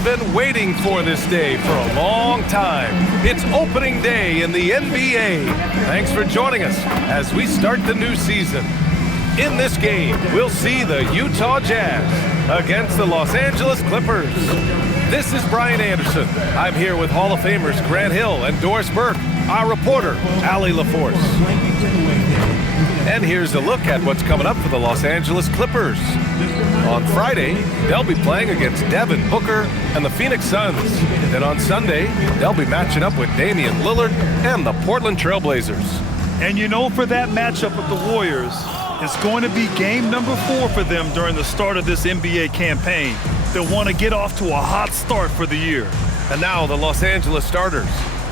We've been waiting for this day for a long time. It's opening day in the NBA. Thanks for joining us as we start the new season. In this game, we'll see the Utah Jazz against the Los Angeles Clippers. This is Brian Anderson. I'm here with Hall of Famers Grant Hill and Doris Burke, our reporter, Allie LaForce. And here's a look at what's coming up for the Los Angeles Clippers. On Friday, they'll be playing against Devin Booker and the Phoenix Suns. Then on Sunday, they'll be matching up with Damian Lillard and the Portland Trailblazers. And you know, for that matchup with the Warriors, it's going to be game number 4 for them during the start of this NBA campaign. They'll want to get off to a hot start for the year. And now the Los Angeles starters.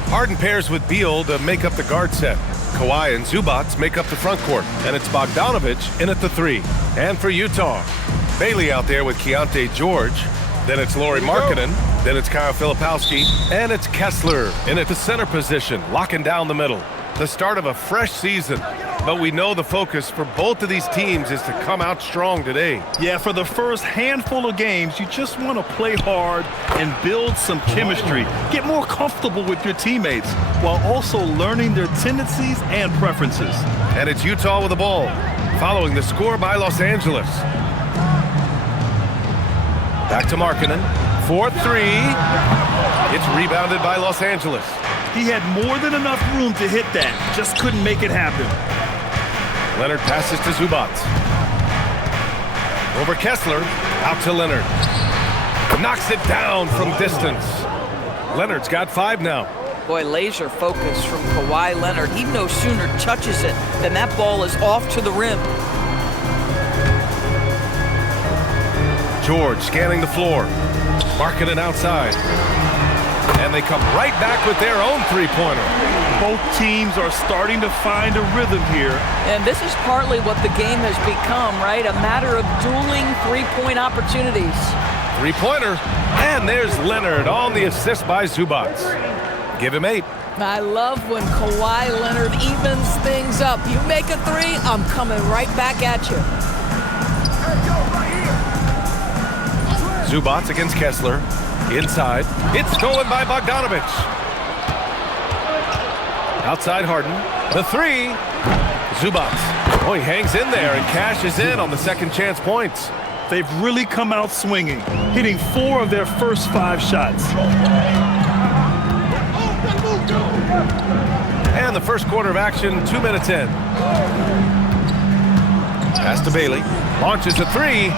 Harden pairs with Beal to make up the guard set. Kawhi and Zubac make up the front court, and it's Bogdanovic in at the 3. And for Utah, Bailey out there with Keontae George. Then it's Lauri Markkanen. Then it's Kyle Filipowski. And it's Kessler in at the center position, locking down the middle. The start of a fresh season, but we know the focus for both of these teams is to come out strong today. Yeah, for the first handful of games, you just want to play hard and build some chemistry. Get more comfortable with your teammates while also learning their tendencies and preferences. And it's Utah with the ball, following the score by Los Angeles. Back to Markkanen, 4-3. It's rebounded by Los Angeles. He had more than enough room to hit that, just couldn't make it happen. Leonard passes to Zubac. Over Kessler, out to Leonard. Knocks it down from distance. Leonard's got 5 now. Boy, laser focus from Kawhi Leonard. He no sooner touches it than that ball is off to the rim. George scanning the floor. Markkanen outside. And they come right back with their own three-pointer. Both teams are starting to find a rhythm here. And this is partly what the game has become, right? A matter of dueling three-point opportunities. Three-pointer. And there's Leonard on the assist by Zubac. Give him 8. I love when Kawhi Leonard evens things up. You make a 3, I'm coming right back at you. Zubac against Kessler. Inside. It's stolen by Bogdanovic. Outside Harden. The 3. Zubac. Oh, he hangs in there and cashes in on the second chance points. They've really come out swinging, hitting 4 of their first 5 shots. And the first quarter of action, 2 minutes in. Pass to Bailey. Launches a 3.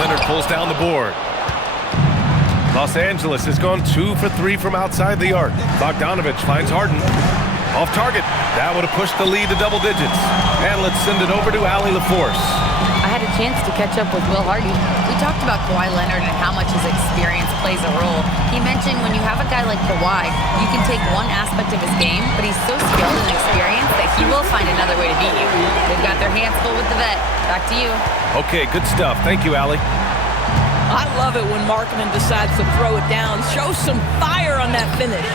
Leonard pulls down the board. Los Angeles has gone 2 for 3 from outside the arc. Bogdanovic finds Harden. Off target. That would have pushed the lead to double digits. And let's send it over to Allie LaForce. I had a chance to catch up with Will Hardy. We talked about Kawhi Leonard and how much his experience plays a role. He mentioned when you have a guy like Kawhi, you can take one aspect of his game, but he's so skilled and experienced that he will find another way to beat you. They've got their hands full with the vet. Back to you. Okay, good stuff. Thank you, Allie. I love it when Markkanen decides to throw it down. Show some fire on that finish.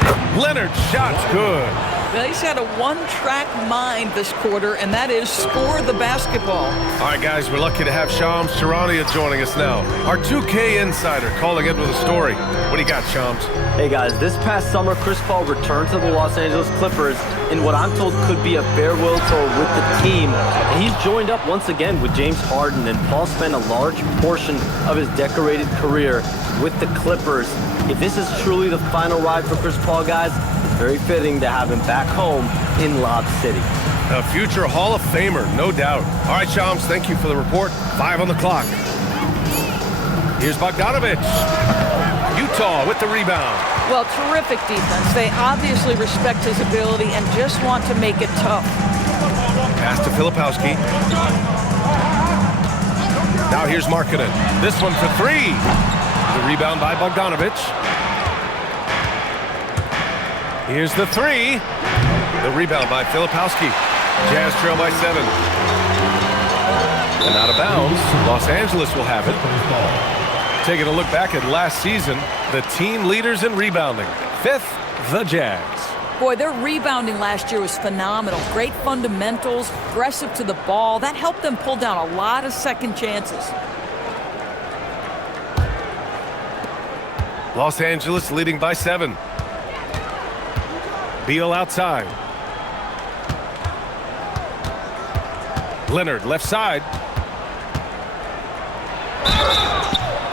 Leonard's shot's good. Well, he's had a one-track mind this quarter, and that is score the basketball. All right, guys, we're lucky to have Shams Charania joining us now. Our 2K insider calling in with a story. What do you got, Shams? Hey, guys, this past summer, Chris Paul returned to the Los Angeles Clippers in what I'm told could be a farewell tour with the team. And he's joined up once again with James Harden, and Paul spent a large portion of his decorated career with the Clippers. If this is truly the final ride for Chris Paul, guys, it's very fitting to have him back home in Lob City. A future Hall of Famer, no doubt. All right, Shams, thank you for the report. 5 on the clock. Here's Bogdanovic. Utah with the rebound. Well, terrific defense. They obviously respect his ability and just want to make it tough. Pass to Filipowski. Now here's Markkanen. This one for 3. The rebound by Bogdanovic. Here's the 3. The rebound by Filipowski. Jazz trail by 7. And out of bounds, Los Angeles will have it. Taking a look back at last season, the team leaders in rebounding. 5th, the Jazz. Boy, their rebounding last year was phenomenal. Great fundamentals, aggressive to the ball. That helped them pull down a lot of second chances. Los Angeles leading by 7. Beal outside. Leonard left side.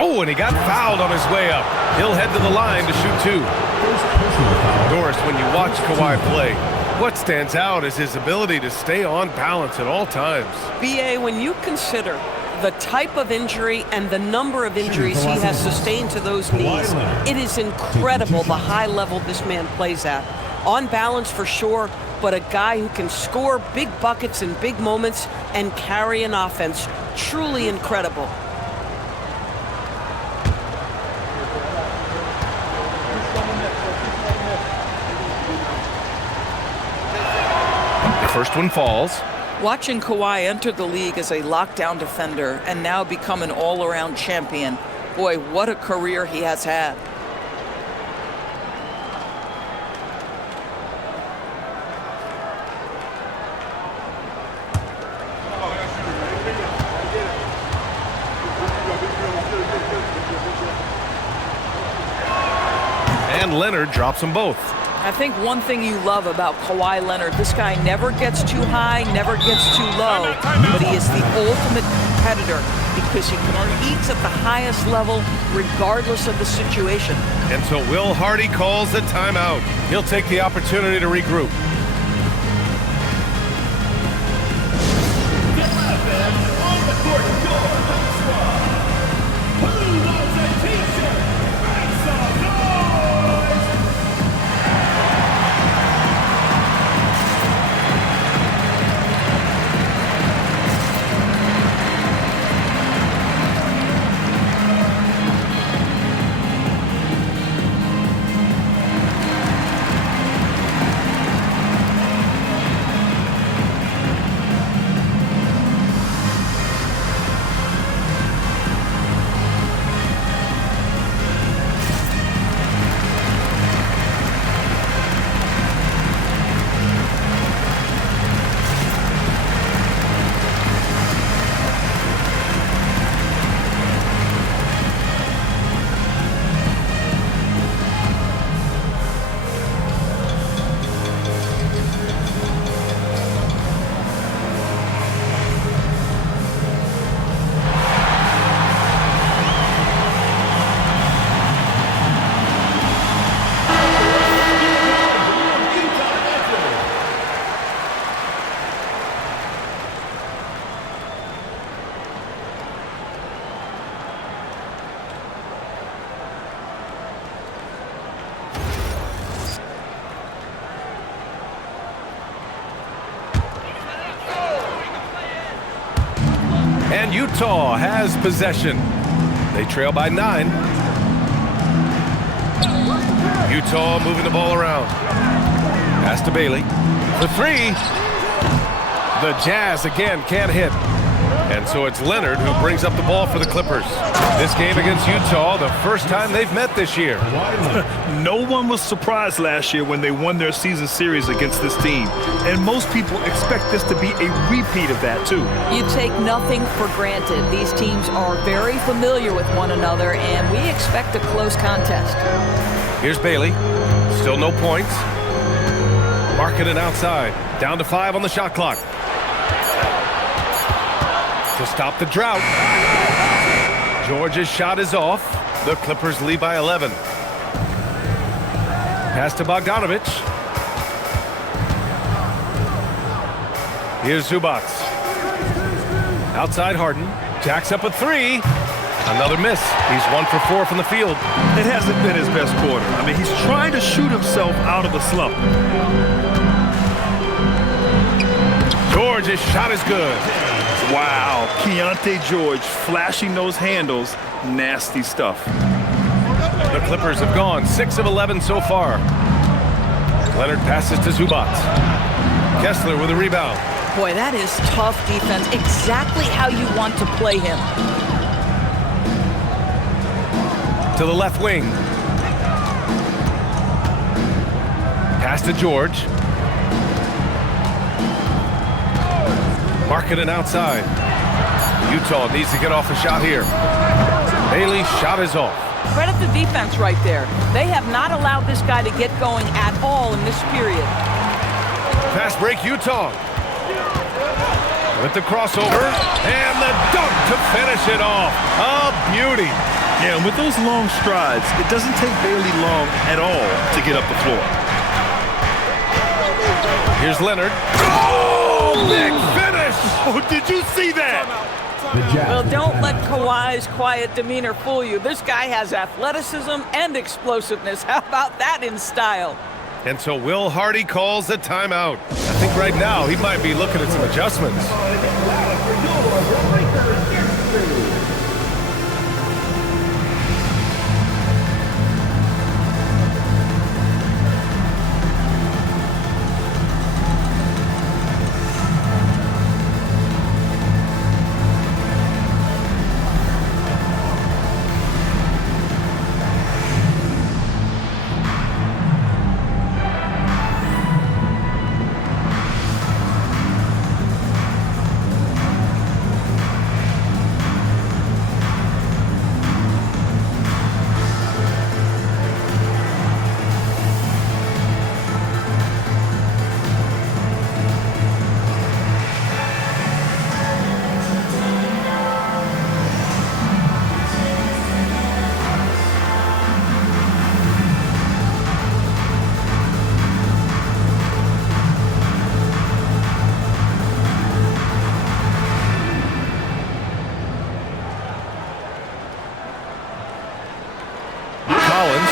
Oh, and he got fouled on his way up. He'll head to the line to shoot 2. Doris, when you watch Kawhi play, what stands out is his ability to stay on balance at all times. BA, when you consider the type of injury and the number of injuries he has sustained to those knees, it is incredible the high level this man plays at. On balance for sure, but a guy who can score big buckets in big moments and carry an offense. Truly incredible. The first one falls. Watching Kawhi enter the league as a lockdown defender and now become an all-around champion, boy, what a career he has had. And Leonard drops them both. I think one thing you love about Kawhi Leonard, this guy never gets too high, never gets too low, but he is the ultimate competitor because he competes at the highest level regardless of the situation. And so Will Hardy calls the timeout. He'll take the opportunity to regroup. And Utah has possession. They trail by 9. Utah moving the ball around. Pass to Bailey. For 3. The Jazz again can't hit. And so it's Leonard who brings up the ball for the Clippers. This game against Utah, the first time they've met this year. No one was surprised last year when they won their season series against this team. And most people expect this to be a repeat of that, too. You take nothing for granted. These teams are very familiar with one another, and we expect a close contest. Here's Bailey. Still no points. Marking it outside. Down to 5 on the shot clock. To stop the drought. George's shot is off. The Clippers lead by 11. Pass to Bogdanovich. Here's Zubats. Outside Harden. Jacks up a 3. Another miss. He's 1 for 4 from the field. It hasn't been his best quarter. I mean, he's trying to shoot himself out of the slump. George's shot is good. Wow, Keontae George flashing those handles. Nasty stuff. The Clippers have gone 6 of 11 so far. Leonard passes to Zubats. Kessler with a rebound. Boy, that is tough defense. Exactly how you want to play him. To the left wing. Pass to George. Marking it outside. Utah needs to get off a shot here. Bailey's shot is off. Credit the defense right there. They have not allowed this guy to get going at all in this period. Fast break, Utah. With the crossover, and the dunk to finish it off. A beauty. Yeah, and with those long strides, it doesn't take Bailey long at all to get up the floor. Here's Leonard. Oh, big finish! Oh, did you see that? Well, don't let Kawhi's quiet demeanor fool you. This guy has athleticism and explosiveness. How about that in style? And so Will Hardy calls a timeout. I think right now he might be looking at some adjustments.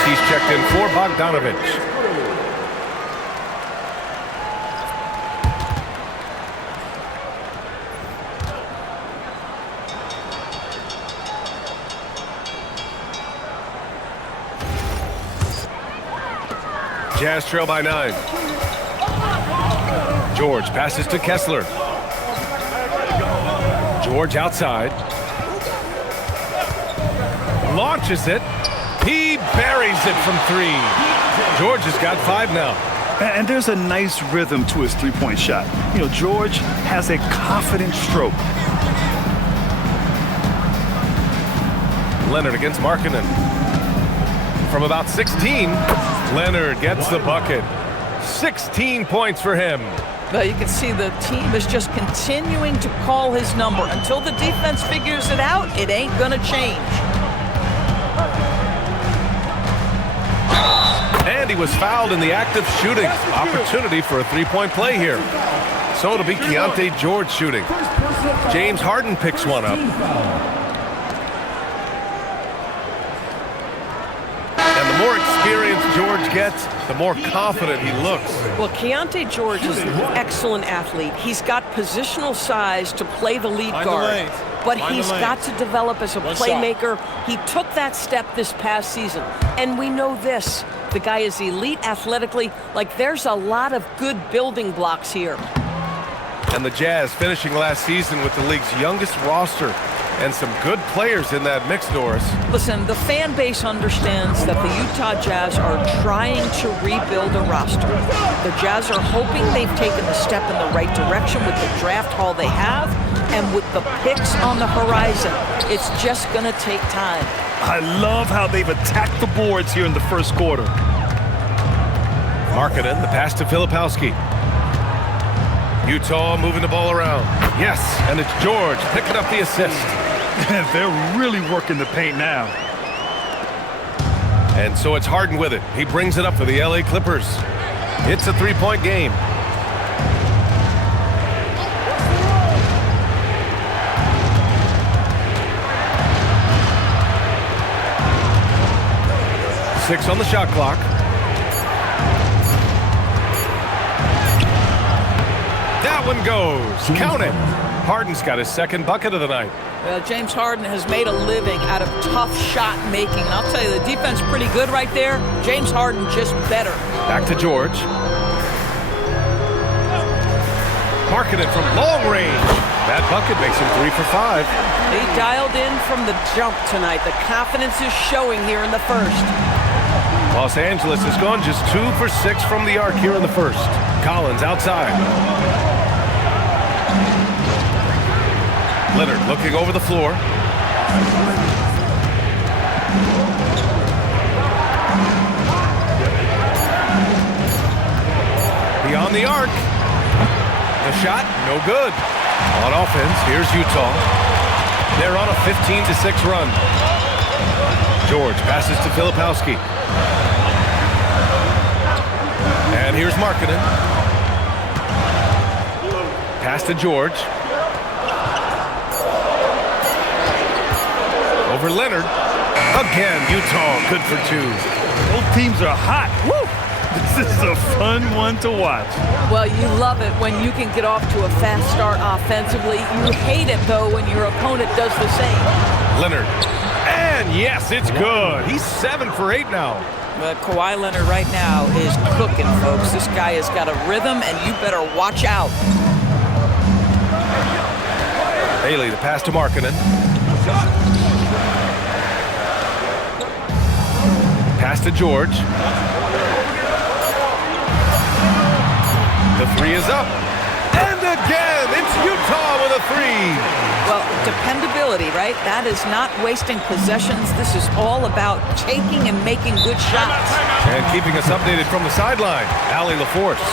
He's checked in for Bogdanovich. Jazz trail by 9. George passes to Kessler. George outside. Launches it. He buries it from 3. George has got 5 now. And there's a nice rhythm to his three-point shot. You know, George has a confident stroke. Leonard against Markkanen. From about 16, Leonard gets the bucket. 16 points for him. Well, you can see the team is just continuing to call his number. Until the defense figures it out, it ain't gonna change. And he was fouled in the act of shooting. Opportunity for a three-point play here. So it'll be Keontae George shooting. James Harden picks one up. And the more experienced George gets, the more confident he looks. Well, Keontae George is an excellent athlete. He's got positional size to play the lead guard. But he's got to develop as a playmaker. He took that step this past season. And we know this. The guy is elite athletically. Like, there's a lot of good building blocks here. And the Jazz finishing last season with the league's youngest roster and some good players in that mix, Doris. Listen, the fan base understands that the Utah Jazz are trying to rebuild a roster. The Jazz are hoping they've taken a step in the right direction with the draft haul they have, and with the picks on the horizon. It's just going to take time. I love how they've attacked the boards here in the first quarter. Markkanen, the pass to Filipowski. Utah moving the ball around. Yes, and it's George picking up the assist. They're really working the paint now. And so it's Harden with it. He brings it up for the LA Clippers. It's a three-point game. Six on the shot clock. That one goes. Count it. Harden's got his second bucket of the night. Well, James Harden has made a living out of tough shot making. And I'll tell you, the defense pretty good right there. James Harden just better. Back to George. Markkanen from long range. That bucket makes him 3 for 5. He dialed in from the jump tonight. The confidence is showing here in the first. Los Angeles has gone just 2 for 6 from the arc here in the first. Collins outside. Leonard looking over the floor. On the arc. The shot, no good. On offense, here's Utah. They're on a 15-6 run. George passes to Filipowski. And here's Markkanen. Pass to George. Over Leonard. Again, Utah, good for 2. Both teams are hot. Woo! This is a fun one to watch. Well, you love it when you can get off to a fast start offensively. You hate it, though, when your opponent does the same. Leonard. And yes, it's good. He's 7 for 8 now. But Kawhi Leonard right now is cooking, folks. This guy has got a rhythm, and you better watch out. Bailey, the pass to Markkanen. Pass to George. The 3 is up. And again, it's Utah with a 3. Well, dependability, right? That is not wasting possessions. This is all about taking and making good shots. And keeping us updated from the sideline, Allie LaForce.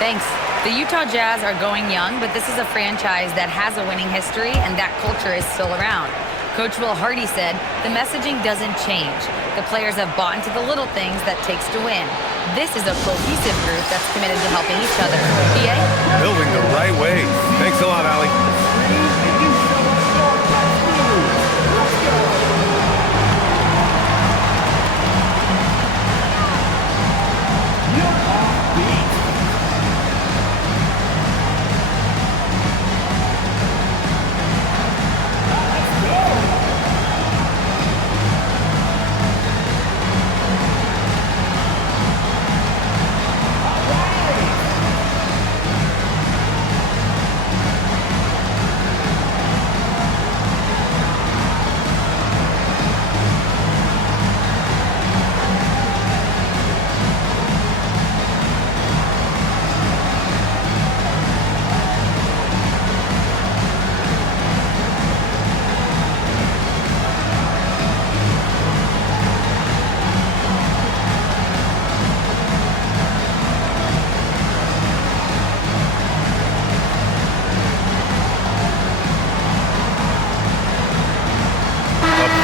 Thanks. The Utah Jazz are going young, but this is a franchise that has a winning history, and that culture is still around. Coach Will Hardy said, the messaging doesn't change. The players have bought into the little things that takes to win. This is a cohesive group that's committed to helping each other. PA? Building the right way. Thanks a lot, Allie.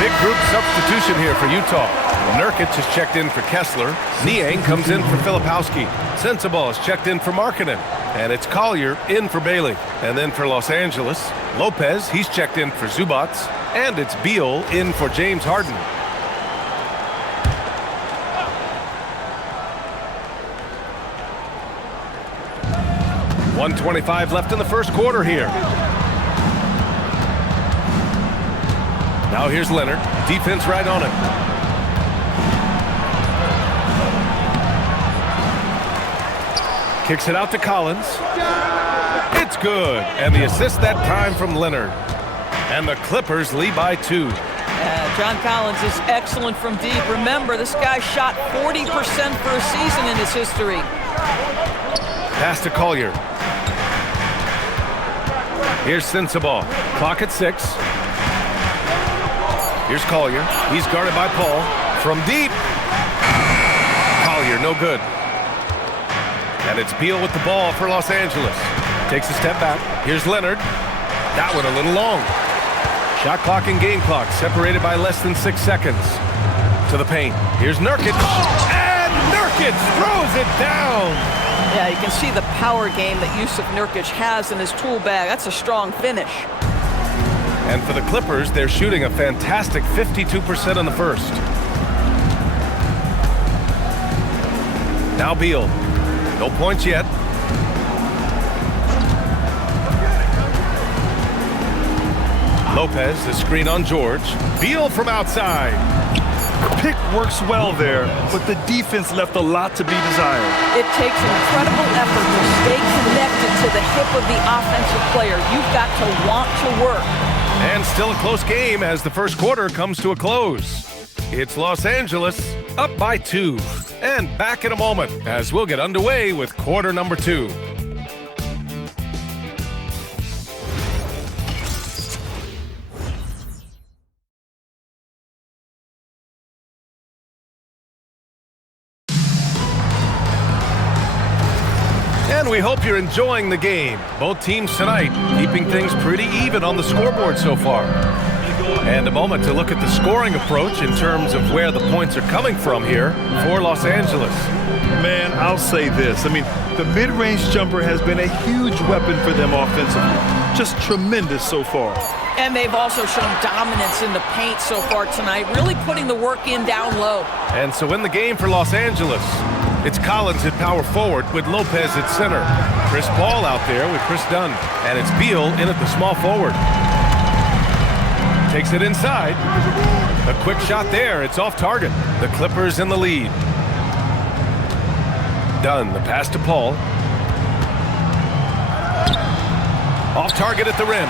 Big group substitution here for Utah. Nurkic is checked in for Kessler. Niang comes in for Filipowski. Sensabaugh is checked in for Markkanen. And it's Collier in for Bailey. And then for Los Angeles, Lopez, he's checked in for Zubac. And it's Beal in for James Harden. .125 left in the first quarter here. Now here's Leonard. Defense right on him. Kicks it out to Collins. It's good. And the assist that time from Leonard. And the Clippers lead by 2. John Collins is excellent from deep. Remember, this guy shot 40% for a season in his history. Pass to Collier. Here's Sensabaugh. Clock at 6. Here's Collier. He's guarded by Paul. From deep. Collier, no good. And it's Beal with the ball for Los Angeles. Takes a step back. Here's Leonard. That one a little long. Shot clock and game clock separated by less than 6 seconds. To the paint. Here's Nurkic. And Nurkic throws it down. Yeah, you can see the power game that Yusuf Nurkic has in his tool bag. That's a strong finish. And for the Clippers, they're shooting a fantastic 52% in the first. Now Beal. No points yet. Lopez, the screen on George. Beal from outside. Pick works well there, but the defense left a lot to be desired. It takes incredible effort to stay connected to the hip of the offensive player. You've got to want to work. And still a close game as the first quarter comes to a close. It's Los Angeles up by 2. And back in a moment as we'll get underway with quarter number 2. And we hope you're enjoying the game. Both teams tonight keeping things pretty even on the scoreboard so far. And a moment to look at the scoring approach in terms of where the points are coming from here for Los Angeles. Man, I'll say this. I mean, the mid-range jumper has been a huge weapon for them offensively. Just tremendous so far. And they've also shown dominance in the paint so far tonight, really putting the work in down low. And so in the game for Los Angeles, it's Collins at power forward with Lopez at center. Chris Paul out there with Chris Dunn. And it's Beal in at the small forward. Takes it inside. A quick shot there. It's off target. The Clippers in the lead. Dunn, the pass to Paul. Off target at the rim.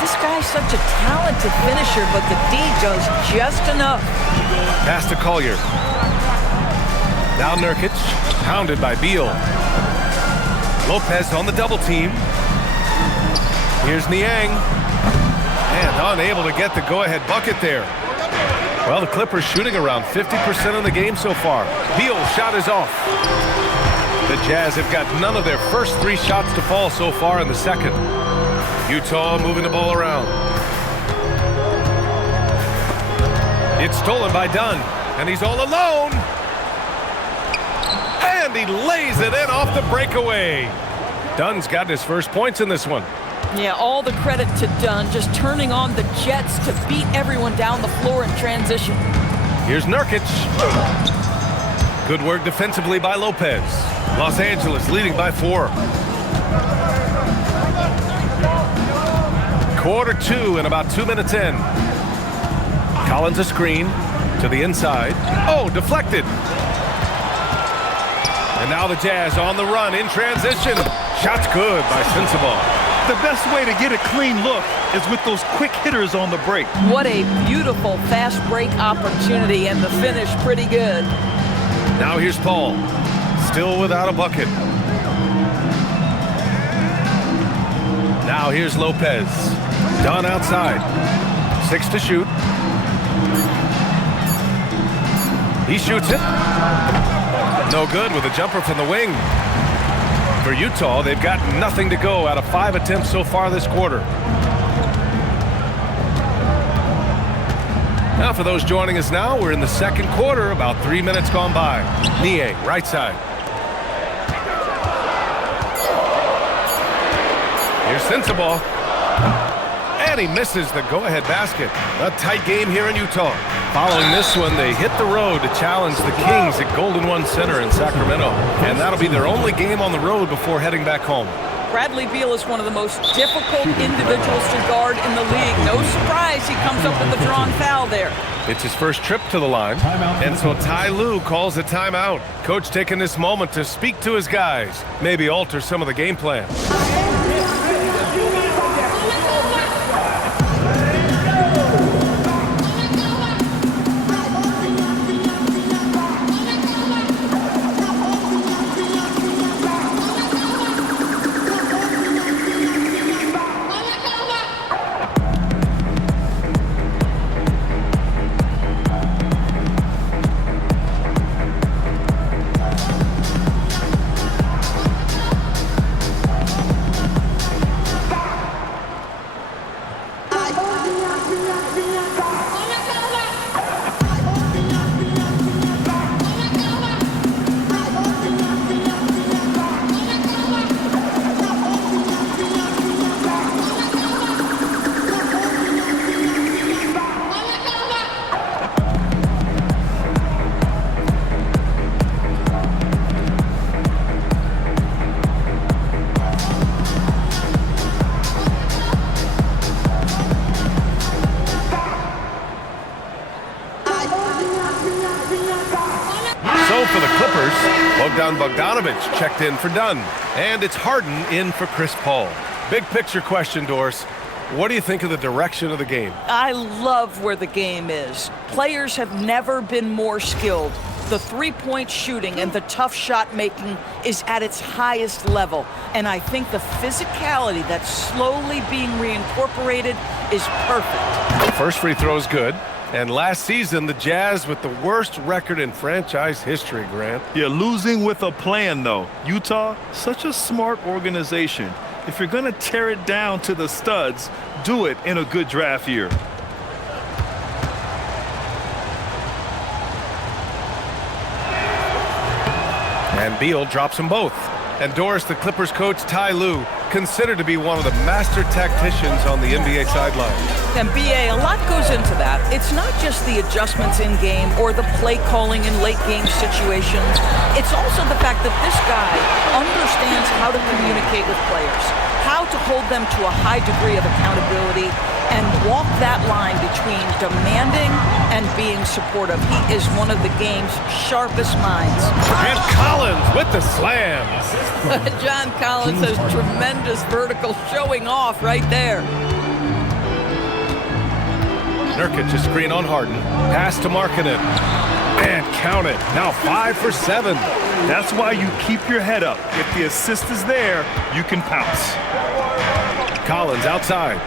This guy's such a talented finisher, but the D does just enough. Pass to Collier. Now Nurkic, pounded by Beal. Lopez on the double team. Here's Niang. And unable to get the go-ahead bucket there. Well, the Clippers shooting around 50% of the game so far. Beal's shot is off. The Jazz have got none of their first 3 shots to fall so far in the second. Utah moving the ball around. It's stolen by Dunn, and he's all alone. And he lays it in off the breakaway. Dunn's got his first points in this one. Yeah, all the credit to Dunn, just turning on the Jets to beat everyone down the floor in transition. Here's Nurkic. Good work defensively by Lopez. Los Angeles leading by 4. Quarter 2 and about 2 minutes in. Collins a screen to the inside. Oh, deflected. And now the Jazz on the run in transition. Shot's good by Sensabaugh. The best way to get a clean look is with those quick hitters on the break. What a beautiful fast break opportunity, and the finish pretty good. Now here's Paul, still without a bucket. Now here's Lopez. Dunn outside. 6 to shoot. He shoots it. No good with a jumper from the wing. For Utah, they've got nothing to go out of 5 attempts so far this quarter. Now for those joining us now, we're in the second quarter, about 3 minutes gone by. Niang, right side. Here's Sensabaugh. And he misses the go-ahead basket. A tight game here in Utah. Following this one, they hit the road to challenge the Kings at Golden One Center in Sacramento. And that'll be their only game on the road before heading back home. Bradley Beal is one of the most difficult individuals to guard in the league. No surprise he comes up with a drawn foul there. It's his first trip to the line. And so Ty Lue calls a timeout. Coach taking this moment to speak to his guys, maybe alter some of the game plan. For the Clippers, Bogdanović checked in for Dunn. And it's Harden in for Chris Paul. Big picture question, Doris. What do you think of the direction of the game? I love where the game is. Players have never been more skilled. The three-point shooting and the tough shot making is at its highest level. And I think the physicality that's slowly being reincorporated is perfect. First free throw is good. And last season, the Jazz with the worst record in franchise history, Grant. Yeah, losing with a plan, though. Utah, such a smart organization. If you're going to tear it down to the studs, do it in a good draft year. And Beal drops them both. And Doris, the Clippers coach, Ty Lue, considered to be one of the master tacticians on the NBA sideline. And BA, a lot goes into that. It's not just the adjustments in game or the play calling in late game situations. It's also the fact that this guy understands how to communicate with players, how to hold them to a high degree of accountability, and walk that line between demanding and being supportive. He is one of the game's sharpest minds. And Collins with the slam. John Collins has tremendous vertical showing off right there. Nurkic a screen on Harden. Pass to Markkanen. And count it. Now 5 for 7. That's why you keep your head up. If the assist is there, you can pounce. Collins outside.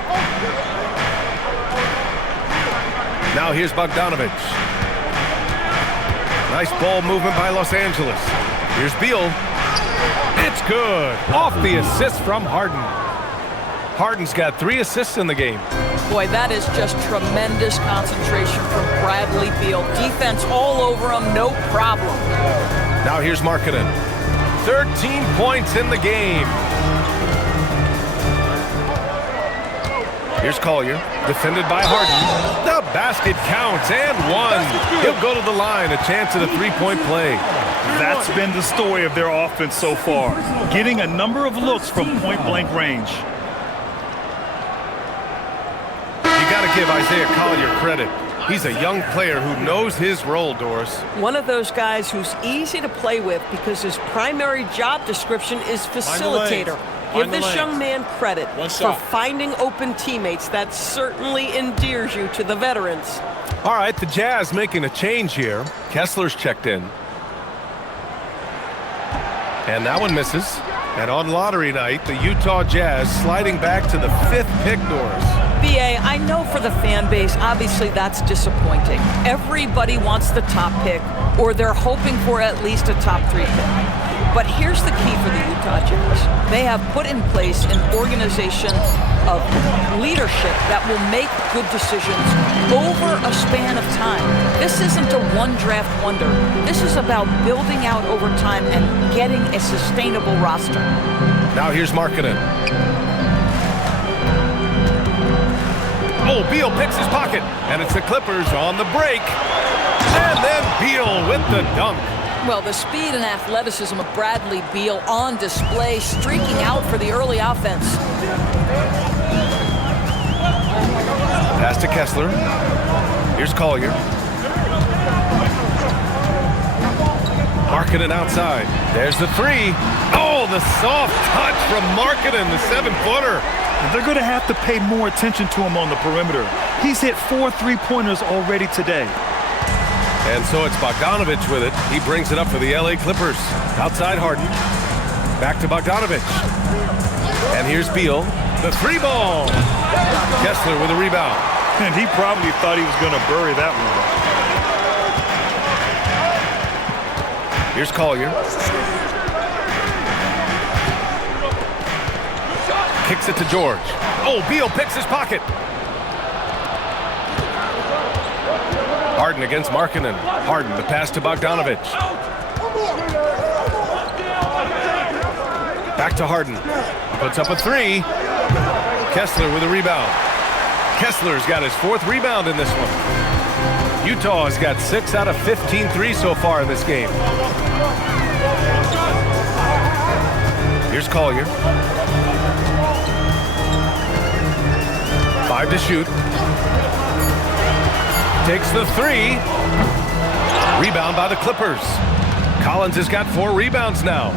Now here's Bogdanovich. Nice ball movement by Los Angeles. Here's Beal. It's good. Off the assist from Harden. Harden's got 3 assists in the game. Boy, that is just tremendous concentration from Bradley Beal. Defense all over him, no problem. Now here's Markkanen. 13 points in the game. Here's Collier, defended by Harden. The basket counts, and 1. He'll go to the line, a chance at a 3-point play. That's been the story of their offense so far, getting a number of looks from point-blank range. You got to give Isaiah Collier credit. He's a young player who knows his role, Doris. One of those guys who's easy to play with because his primary job description is facilitator. Give this young man credit for finding open teammates. That certainly endears you to the veterans. All right, the Jazz making a change here. Kessler's checked in. And that one misses. And on lottery night, the Utah Jazz sliding back to the 5th pick, Doris. BA, I know for the fan base, obviously that's disappointing. Everybody wants the top pick, or they're hoping for at least a top 3 pick. But here's the key for the Utah Jazz. They have put in place an organization of leadership that will make good decisions over a span of time. This isn't a one-draft wonder. This is about building out over time and getting a sustainable roster. Now here's Markkanen. Oh, Beal picks his pocket, and it's the Clippers on the break. And then Beal with the dunk. Well, the speed and athleticism of Bradley Beal on display, streaking out for the early offense. Pass to Kessler. Here's Collier. Markkanen outside. There's the 3. Oh, the soft touch from Markkanen, the 7-footer. They're going to have to pay more attention to him on the perimeter. He's hit 4 3-pointers already today. And so it's Bogdanovich with it. He brings it up for the LA Clippers. Outside Harden. Back to Bogdanovich. And here's Beal. The 3 ball. Kessler with a rebound. And he probably thought he was going to bury that one. Here's Collier. Kicks it to George. Oh, Beal picks his pocket. Harden against Markkanen. Harden, the pass to Bogdanovich. Back to Harden. Puts up a 3. Kessler with a rebound. Kessler's got his 4th rebound in this one. Utah has got 6 out of 15 threes so far in this game. Here's Collier. 5 to shoot. Takes the 3. Rebound by the Clippers. Collins has got 4 rebounds now.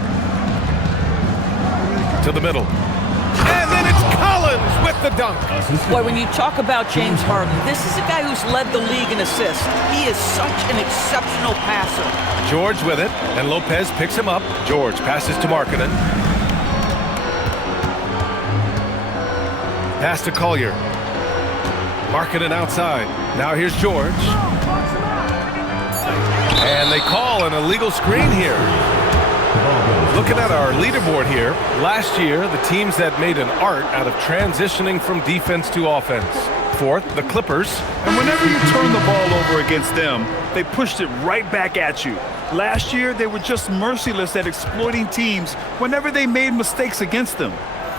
To the middle. And then it's Collins with the dunk. Boy, when you talk about James Harden, this is a guy who's led the league in assists. He is such an exceptional passer. George with it, and Lopez picks him up. George passes to Markkanen. Pass to Collier. Marketing outside. Now here's George. And they call an illegal screen here. Looking at our leaderboard here, last year, the teams that made an art out of transitioning from defense to offense. Fourth, the Clippers. And whenever you turn the ball over against them, they pushed it right back at you. Last year, they were just merciless at exploiting teams whenever they made mistakes against them.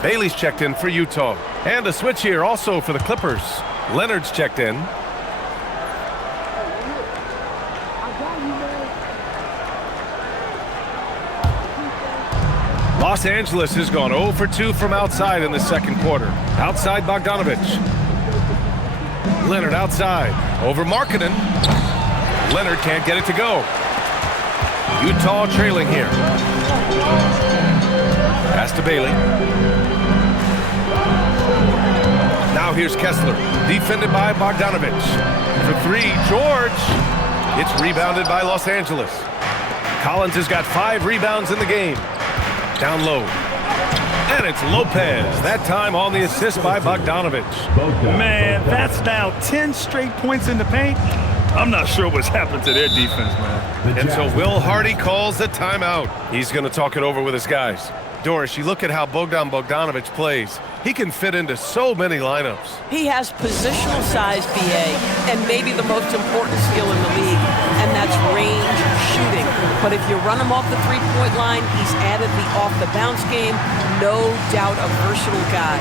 Bailey's checked in for Utah. And a switch here also for the Clippers. Leonard's checked in. Los Angeles has gone 0 for 2 from outside in the second quarter. Outside Bogdanovich. Leonard outside. Over Markkanen. Leonard can't get it to go. Utah trailing here. Pass to Bailey. Now here's Kessler. Defended by Bogdanovich. For three, George. It's rebounded by Los Angeles. Collins has got 5 rebounds in the game. Down low. And it's Lopez. That time on the assist by Bogdanovich. Man, that's now 10 straight points in the paint. I'm not sure what's happened to their defense, man. And so Will Hardy calls the timeout. He's going to talk it over with his guys. Doris, you look at how Bogdanovich plays. He can fit into so many lineups. He has positional size, BA, and maybe the most important skill in the league, and that's range shooting. But if you run him off the three-point line, he's added the off-the-bounce game. No doubt a versatile guy.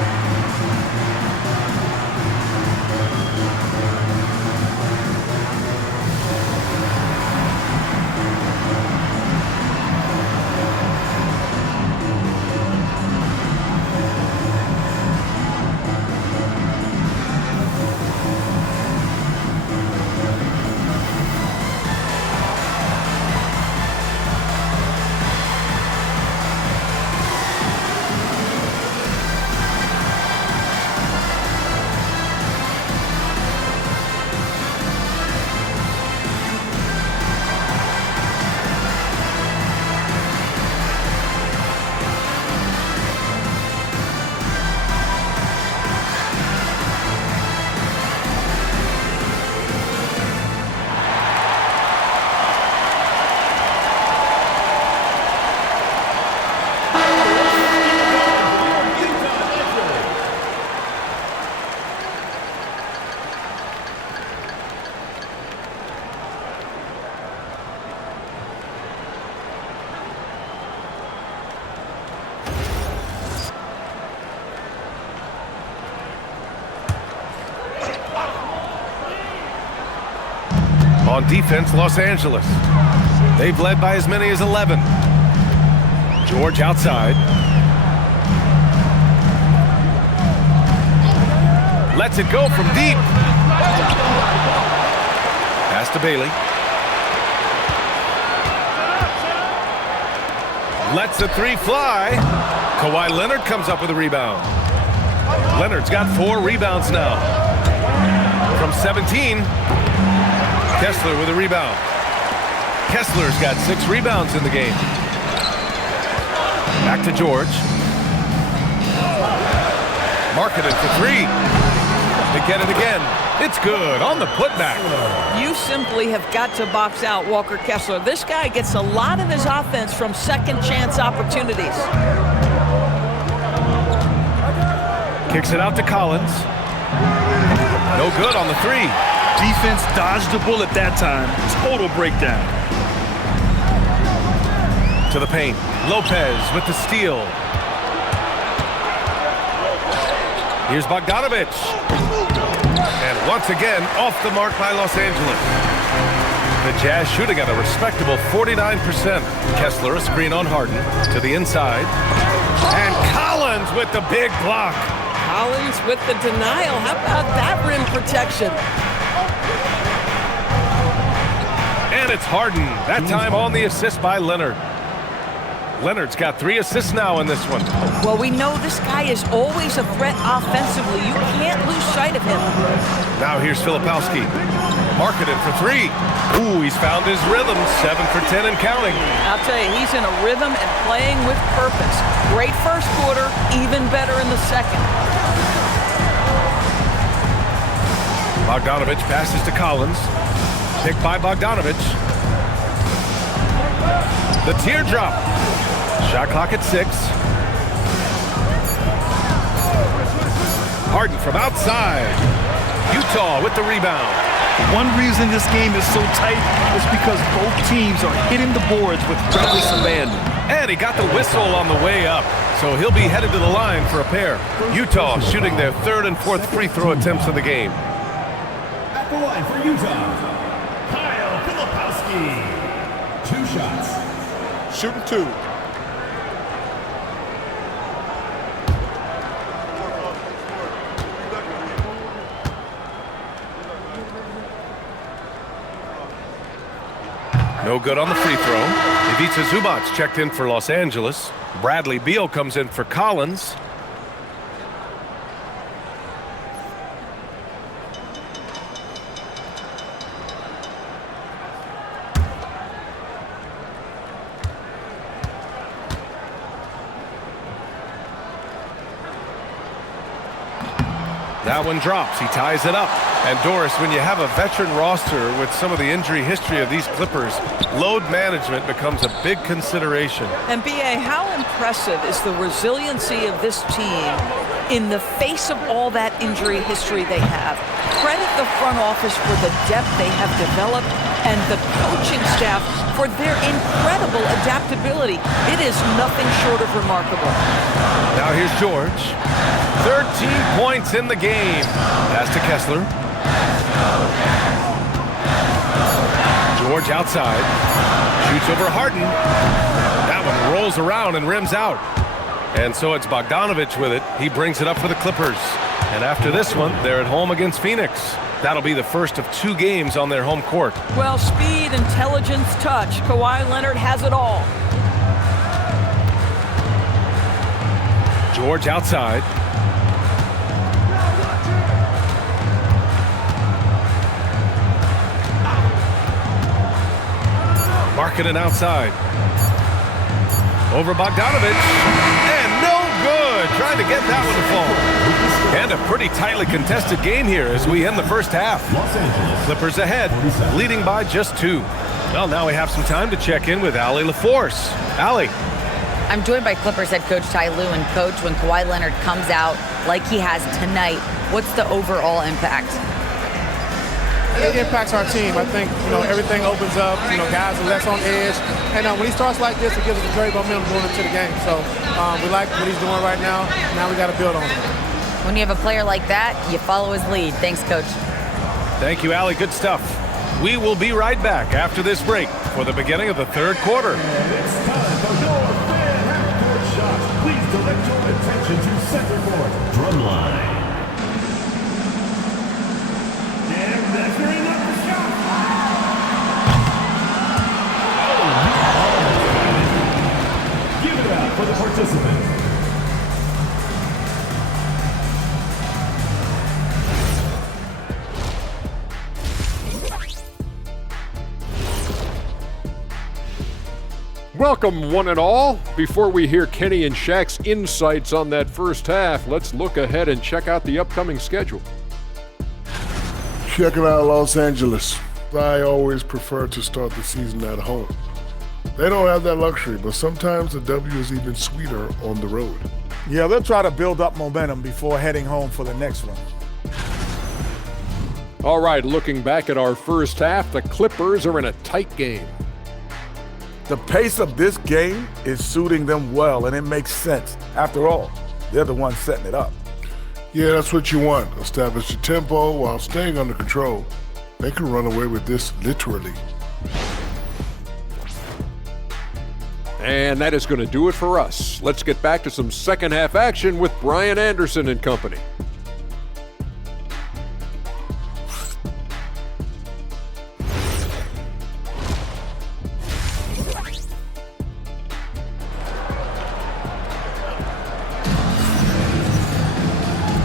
On defense, Los Angeles. They've led by as many as 11. George outside. Lets it go from deep. Pass to Bailey. Lets the three fly. Kawhi Leonard comes up with a rebound. Leonard's got 4 rebounds now. From 17. Kessler with a rebound. Kessler's got 6 rebounds in the game. Back to George. Marketed for 3. They get it again. It's good on the putback. You simply have got to box out Walker Kessler. This guy gets a lot of his offense from second chance opportunities. Kicks it out to Collins. No good on the 3. Defense dodged the bullet that time. Total breakdown. To the paint. Lopez with the steal. Here's Bogdanovich. And once again, off the mark by Los Angeles. The Jazz shooting at a respectable 49%. Kessler, a screen on Harden. To the inside. And Collins with the big block. Collins with the denial. How about that rim protection? And it's Harden. That time on the assist by Leonard. Leonard's got 3 assists now in this one. Well, we know this guy is always a threat offensively. You can't lose sight of him. Now here's Filipowski. Marketed for 3. Ooh, he's found his rhythm. 7 for 10 and counting. I'll tell you, he's in a rhythm and playing with purpose. Great first quarter, even better in the second. Bogdanovich passes to Collins. Picked by Bogdanovich. The teardrop. Shot clock at 6. Harden from outside. Utah with the rebound. One reason this game is so tight is because both teams are hitting the boards with reckless abandon. And he got the whistle on the way up, so he'll be headed to the line for a pair. Utah shooting their 3rd and 4th free throw attempts of the game. At the line for Utah, Kyle Filipowski. 2 shots. Shooting 2. No good on the free throw. Ivica Zubac checked in for Los Angeles. Bradley Beal comes in for Collins. That one drops. He ties it up. And Doris, when you have a veteran roster with some of the injury history of these Clippers, load management becomes a big consideration. And B.A., how impressive is the resiliency of this team in the face of all that injury history they have. Credit the front office for the depth they have developed and the coaching staff for their incredible adaptability. It is nothing short of remarkable. Now here's George. 13 points in the game. Pass to Kessler. George outside. Shoots over Harden. That one rolls around and rims out. And so it's Bogdanovich with it. He brings it up for the Clippers. And after this one, they're at home against Phoenix. That'll be the first of 2 games on their home court. Well, speed, intelligence, touch. Kawhi Leonard has it all. George outside. Markkanen outside. Over Bogdanovich. And no good. Trying to get that one to fall. And a pretty tightly contested game here as we end the first half. Clippers ahead, leading by just 2. Well, now we have some time to check in with Allie LaForce. Allie. I'm joined by Clippers head coach Ty Lue. And coach, when Kawhi Leonard comes out like he has tonight, what's the overall impact? It impacts our team. I think, everything opens up. Guys are less on edge. And when he starts like this, it gives us a great momentum going into the game. So we like what he's doing right now. Now we got to build on it. When you have a player like that, you follow his lead. Thanks, coach. Thank you, Allie. Good stuff. We will be right back after this break for the beginning of the 3rd quarter. And it's time for your fan half-court shots. Please direct your attention to center court. Drumline. And measuring up the shot. Give it up for the participants. Welcome, one and all. Before we hear Kenny and Shaq's insights on that first half, let's look ahead and check out the upcoming schedule. Checking out Los Angeles. I always prefer to start the season at home. They don't have that luxury, but sometimes the W is even sweeter on the road. Yeah, they'll try to build up momentum before heading home for the next one. All right, looking back at our first half, the Clippers are in a tight game. The pace of this game is suiting them well, and it makes sense. After all, they're the ones setting it up. Yeah, that's what you want. Establish the tempo while staying under control. They can run away with this literally. And that is going to do it for us. Let's get back to some second half action with Brian Anderson and company.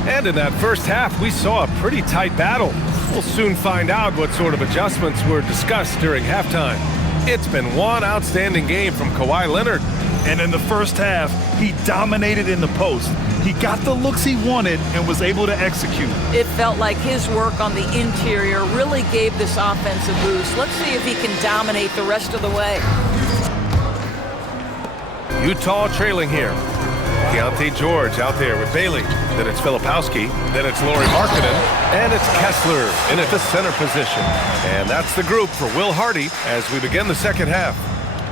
And in that first half, we saw a pretty tight battle. We'll soon find out what sort of adjustments were discussed during halftime. It's been one outstanding game from Kawhi Leonard. And in the first half, he dominated in the post. He got the looks he wanted and was able to execute. It felt like his work on the interior really gave this offense a boost. Let's see if he can dominate the rest of the way. Utah trailing here. Keontae George out there with Bailey. Then it's Filipowski. Then it's Lauri Markkanen. And it's Kessler in at the center position. And that's the group for Will Hardy as we begin the second half.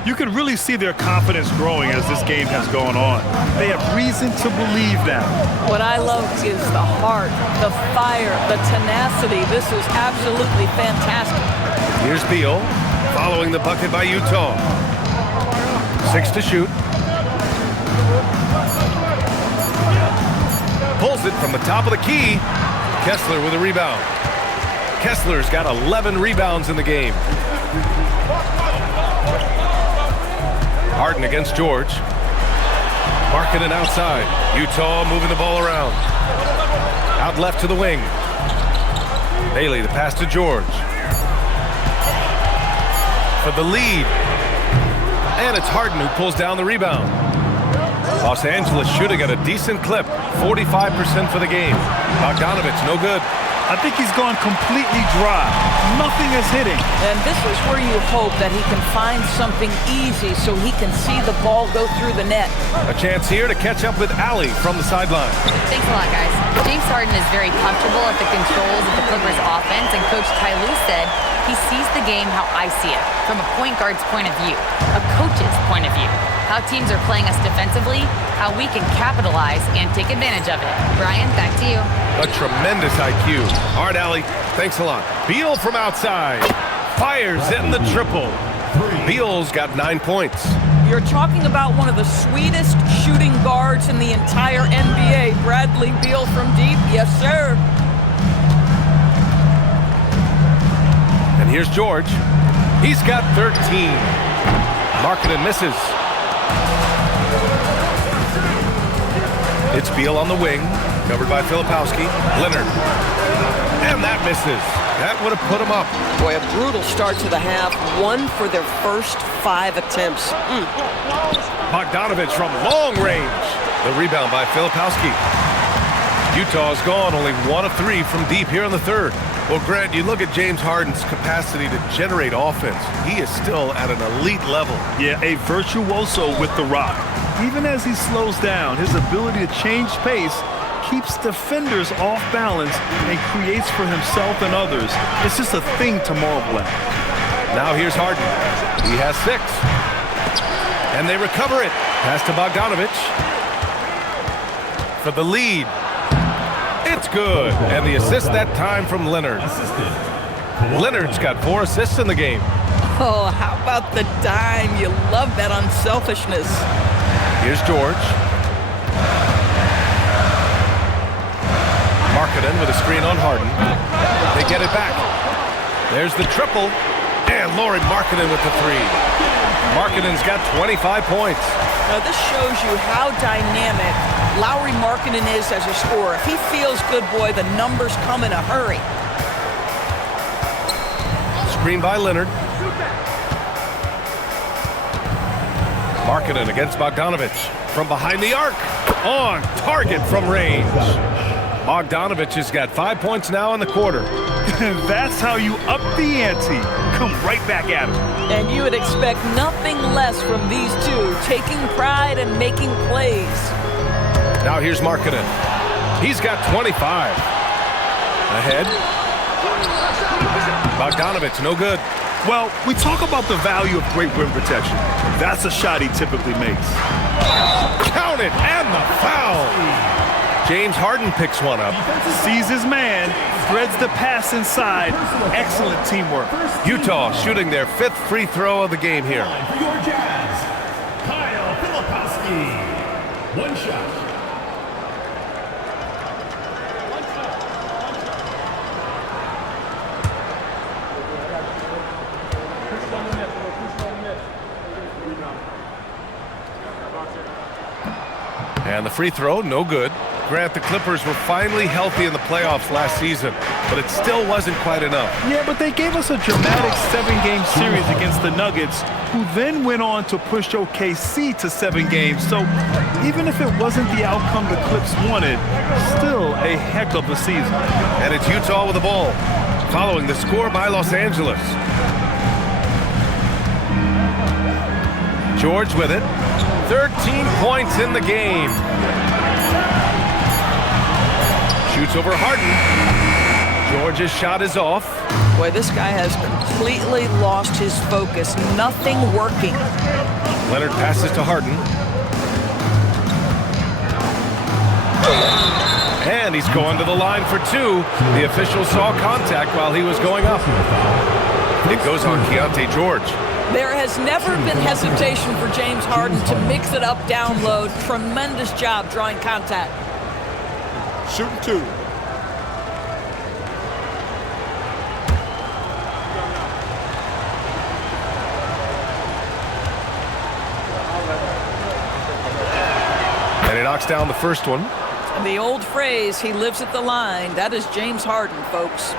You can really see their confidence growing as this game has gone on. They have reason to believe now. What I love is the heart, the fire, the tenacity. This is absolutely fantastic. Here's Beal following the bucket by Utah. 6 to shoot. Pulls it from the top of the key. Kessler with a rebound. Kessler's got 11 rebounds in the game. Harden against George. Markkanen outside. Utah moving the ball around. Out left to the wing. Bailey, the pass to George. For the lead. And it's Harden who pulls down the rebound. Los Angeles shooting at a decent clip. 45% for the game. Bogdanovich, no good. I think he's gone completely dry. Nothing is hitting. And this is where you hope that he can find something easy so he can see the ball go through the net. A chance here to catch up with Allie from the sideline. Thanks a lot, guys. James Harden is very comfortable at the controls of the Clippers offense, and Coach Ty Lue said he sees the game how I see it, from a point guard's point of view, a coach's point of view, how teams are playing us defensively, how we can capitalize and take advantage of it. Brian, back to you. A tremendous IQ. All right, Allie, thanks a lot. Beal from outside. Fires in the triple. Beal's got 9 points. You're talking about one of the sweetest shooting guards in the entire NBA. Bradley Beal from deep. Yes, sir. And here's George. He's got 13. Markkanen misses. It's Beal on the wing, covered by Filipowski. Leonard. And that misses. That would have put him up. Boy, a brutal start to the half. 1 for their first 5 attempts. Bogdanovich from long range. The rebound by Filipowski. Utah's gone only 1 of 3 from deep here in the third. Well, Grant, you look at James Harden's capacity to generate offense. He is still at an elite level. Yeah, a virtuoso with the rock. Even as he slows down, his ability to change pace keeps defenders off balance and creates for himself and others. It's just a thing to marvel at. Now here's Harden. He has 6. And they recover it. Pass to Bogdanovich. For the lead. It's good. And the assist that time from Leonard. Leonard's got 4 assists in the game. Oh, how about the dime? You love that unselfishness. Here's George. Markkanen with a screen on Harden. They get it back. There's the triple. And Lauri Markkanen with the 3. Markkanen's got 25 points. Now this shows you how dynamic Lauri Markkanen is as a scorer. If he feels good, boy, the numbers come in a hurry. Screen by Leonard. Markkanen against Bogdanovich. From behind the arc. On target from range. Bogdanovich has got 5 points now in the quarter. That's how you up the ante. Come right back at him. And you would expect nothing less from these two, taking pride and making plays. Now here's Markkanen. He's got 25. Ahead. Bogdanovich, no good. Well, we talk about the value of great rim protection. That's a shot he typically makes. Count it, and the foul. James Harden picks one up. Sees his man, threads the pass inside. Excellent teamwork. Utah shooting their 5th free throw of the game here. For your Jazz, Kyle Filipowski. 1 shot. And the free throw, no good. Grant, the Clippers were finally healthy in the playoffs last season. but it still wasn't quite enough. Yeah, but they gave us a dramatic 7-game series against the Nuggets, who then went on to push OKC to 7 games. So even if it wasn't the outcome the Clips wanted, still a heck of a season. And it's Utah with the ball, following the score by Los Angeles. George with it. 13 points in the game. Shoots over Harden. George's shot is off. Boy, this guy has completely lost his focus. Nothing working. Leonard passes to Harden. And he's going to the line for 2. The official saw contact while he was going up. It goes on Keontae George. There has never been hesitation for James Harden to mix it up down low. Tremendous job drawing contact. Shooting 2. And he knocks down the first one. And the old phrase, he lives at the line, that is James Harden, folks.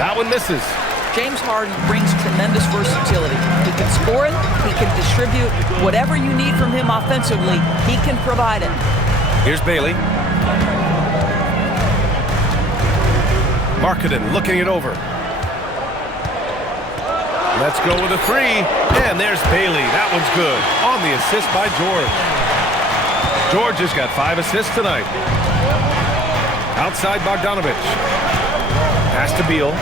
That one misses. James Harden brings tremendous versatility. He can score it, he can distribute. Whatever you need from him offensively, he can provide it. Here's Bailey. Markkanen looking it over. Let's go with a 3. And there's Bailey. That one's good. On the assist by George. George has got 5 assists tonight. Outside Bogdanovich. Pass to Beal.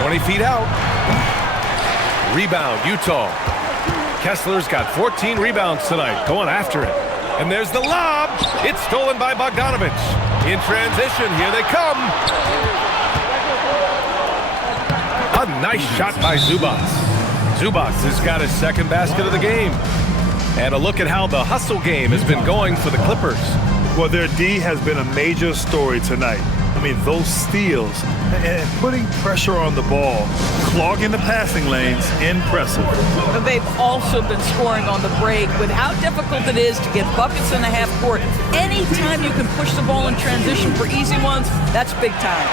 20 feet out. Rebound, Utah. Kessler's got 14 rebounds tonight, going after it. And there's the lob. It's stolen by Bogdanovich. In transition, here they come. A nice shot by Zubac. Zubac has got his 2nd basket of the game. And a look at how the hustle game has been going for the Clippers. Well, their D has been a major story tonight. I mean, those steals and putting pressure on the ball, clogging the passing lanes, impressive. But they've also been scoring on the break with how difficult it is to get buckets in the half court. Anytime you can push the ball in transition for easy ones, that's big time.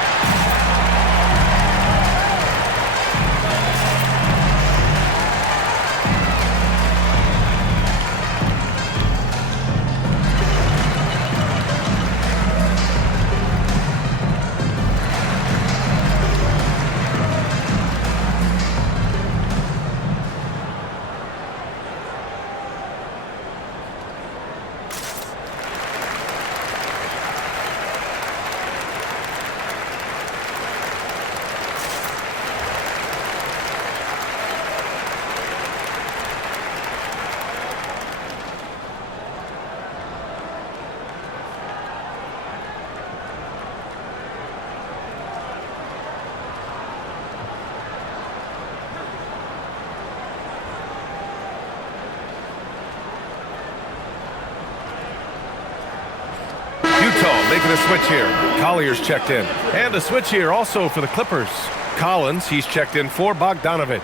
Making a switch here. Collier's checked in. And a switch here also for the Clippers. Collins, he's checked in for Bogdanovich.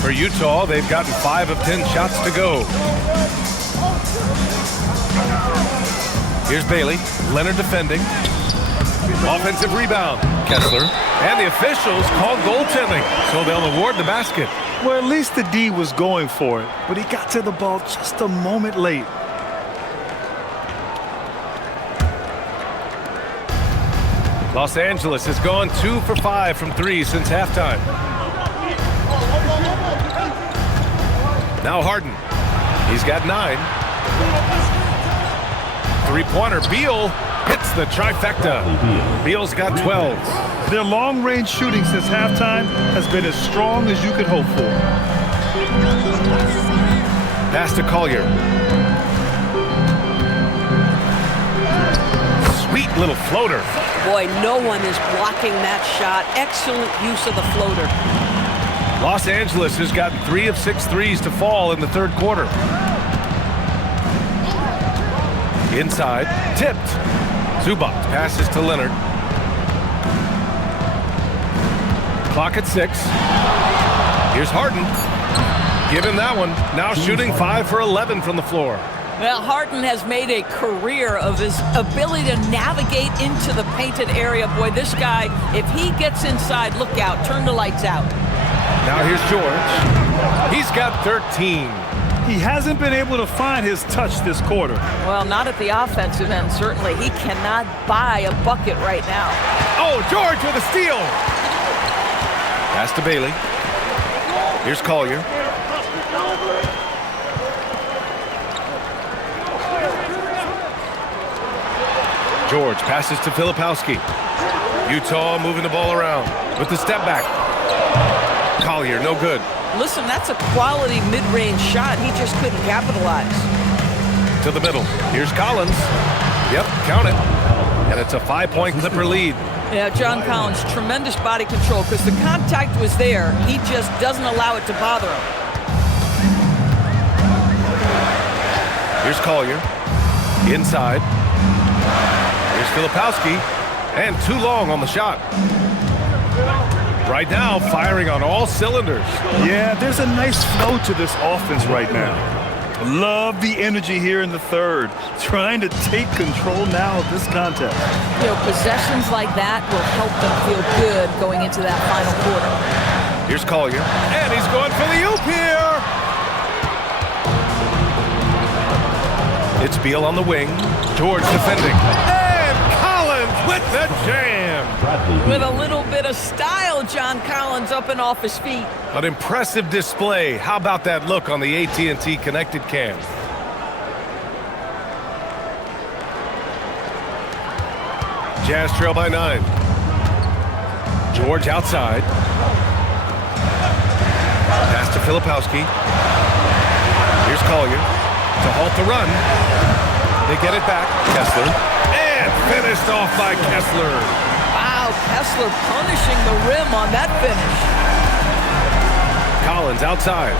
For Utah, they've gotten 5 of 10 shots to go. Here's Bailey. Leonard defending. Offensive rebound. Kessler. And the officials called goaltending, so they'll award the basket. Well, at least the D was going for it, but he got to the ball just a moment late. Los Angeles has gone 2 for 5 from 3 since halftime. Now Harden. He's got 9. Three-pointer. Beal hits the trifecta. Beal's got 12. Their long-range shooting since halftime has been as strong as you could hope for. Pass to Collier. Sweet Little floater. Boy, no one is blocking that shot. Excellent use of the floater. Los Angeles has gotten 3 of 6 threes to fall in the third quarter. Inside, tipped. Zubac passes to Leonard. Clock at 6. Here's Harden. Give him that one. Now shooting 5 for 11 from the floor. Well, Harden has made a career of his ability to navigate into the painted area. Boy, this guy, if he gets inside, look out, turn the lights out. Now here's George. He's got 13. He hasn't been able to find his touch this quarter. Well, not at the offensive end, certainly. He cannot buy a bucket right now. Oh, George with a steal. Pass to Bailey. Here's Collier. George passes to Filipowski. Utah moving the ball around with the step back. Collier, no good. Listen, that's a quality mid-range shot. He just couldn't capitalize. To the middle. Here's Collins. Yep, count it. And it's a 5-point Clipper lead. Yeah, John Collins, tremendous body control because the contact was there. He just doesn't allow it to bother him. Here's Collier. Inside. Here's Filipowski. And too long on the shot. Right now, firing on all cylinders. Yeah, there's a nice flow to this offense right now. Love the energy here in the third. Trying to take control now of this contest. You know, possessions like that will help them feel good going into that final quarter. Here's Collier. And he's going for the oop here. It's Beal on the wing. George defending. And Collins with the jam. With a little bit of style, John Collins up and off his feet. An impressive display. How about that look on the AT&T connected cam? Jazz trail by 9. George outside. Pass to Filipowski. Here's Collier to halt the run. They get it back. Kessler. And finished off by Kessler. Wow, Kessler punishing the rim on that finish. Collins outside.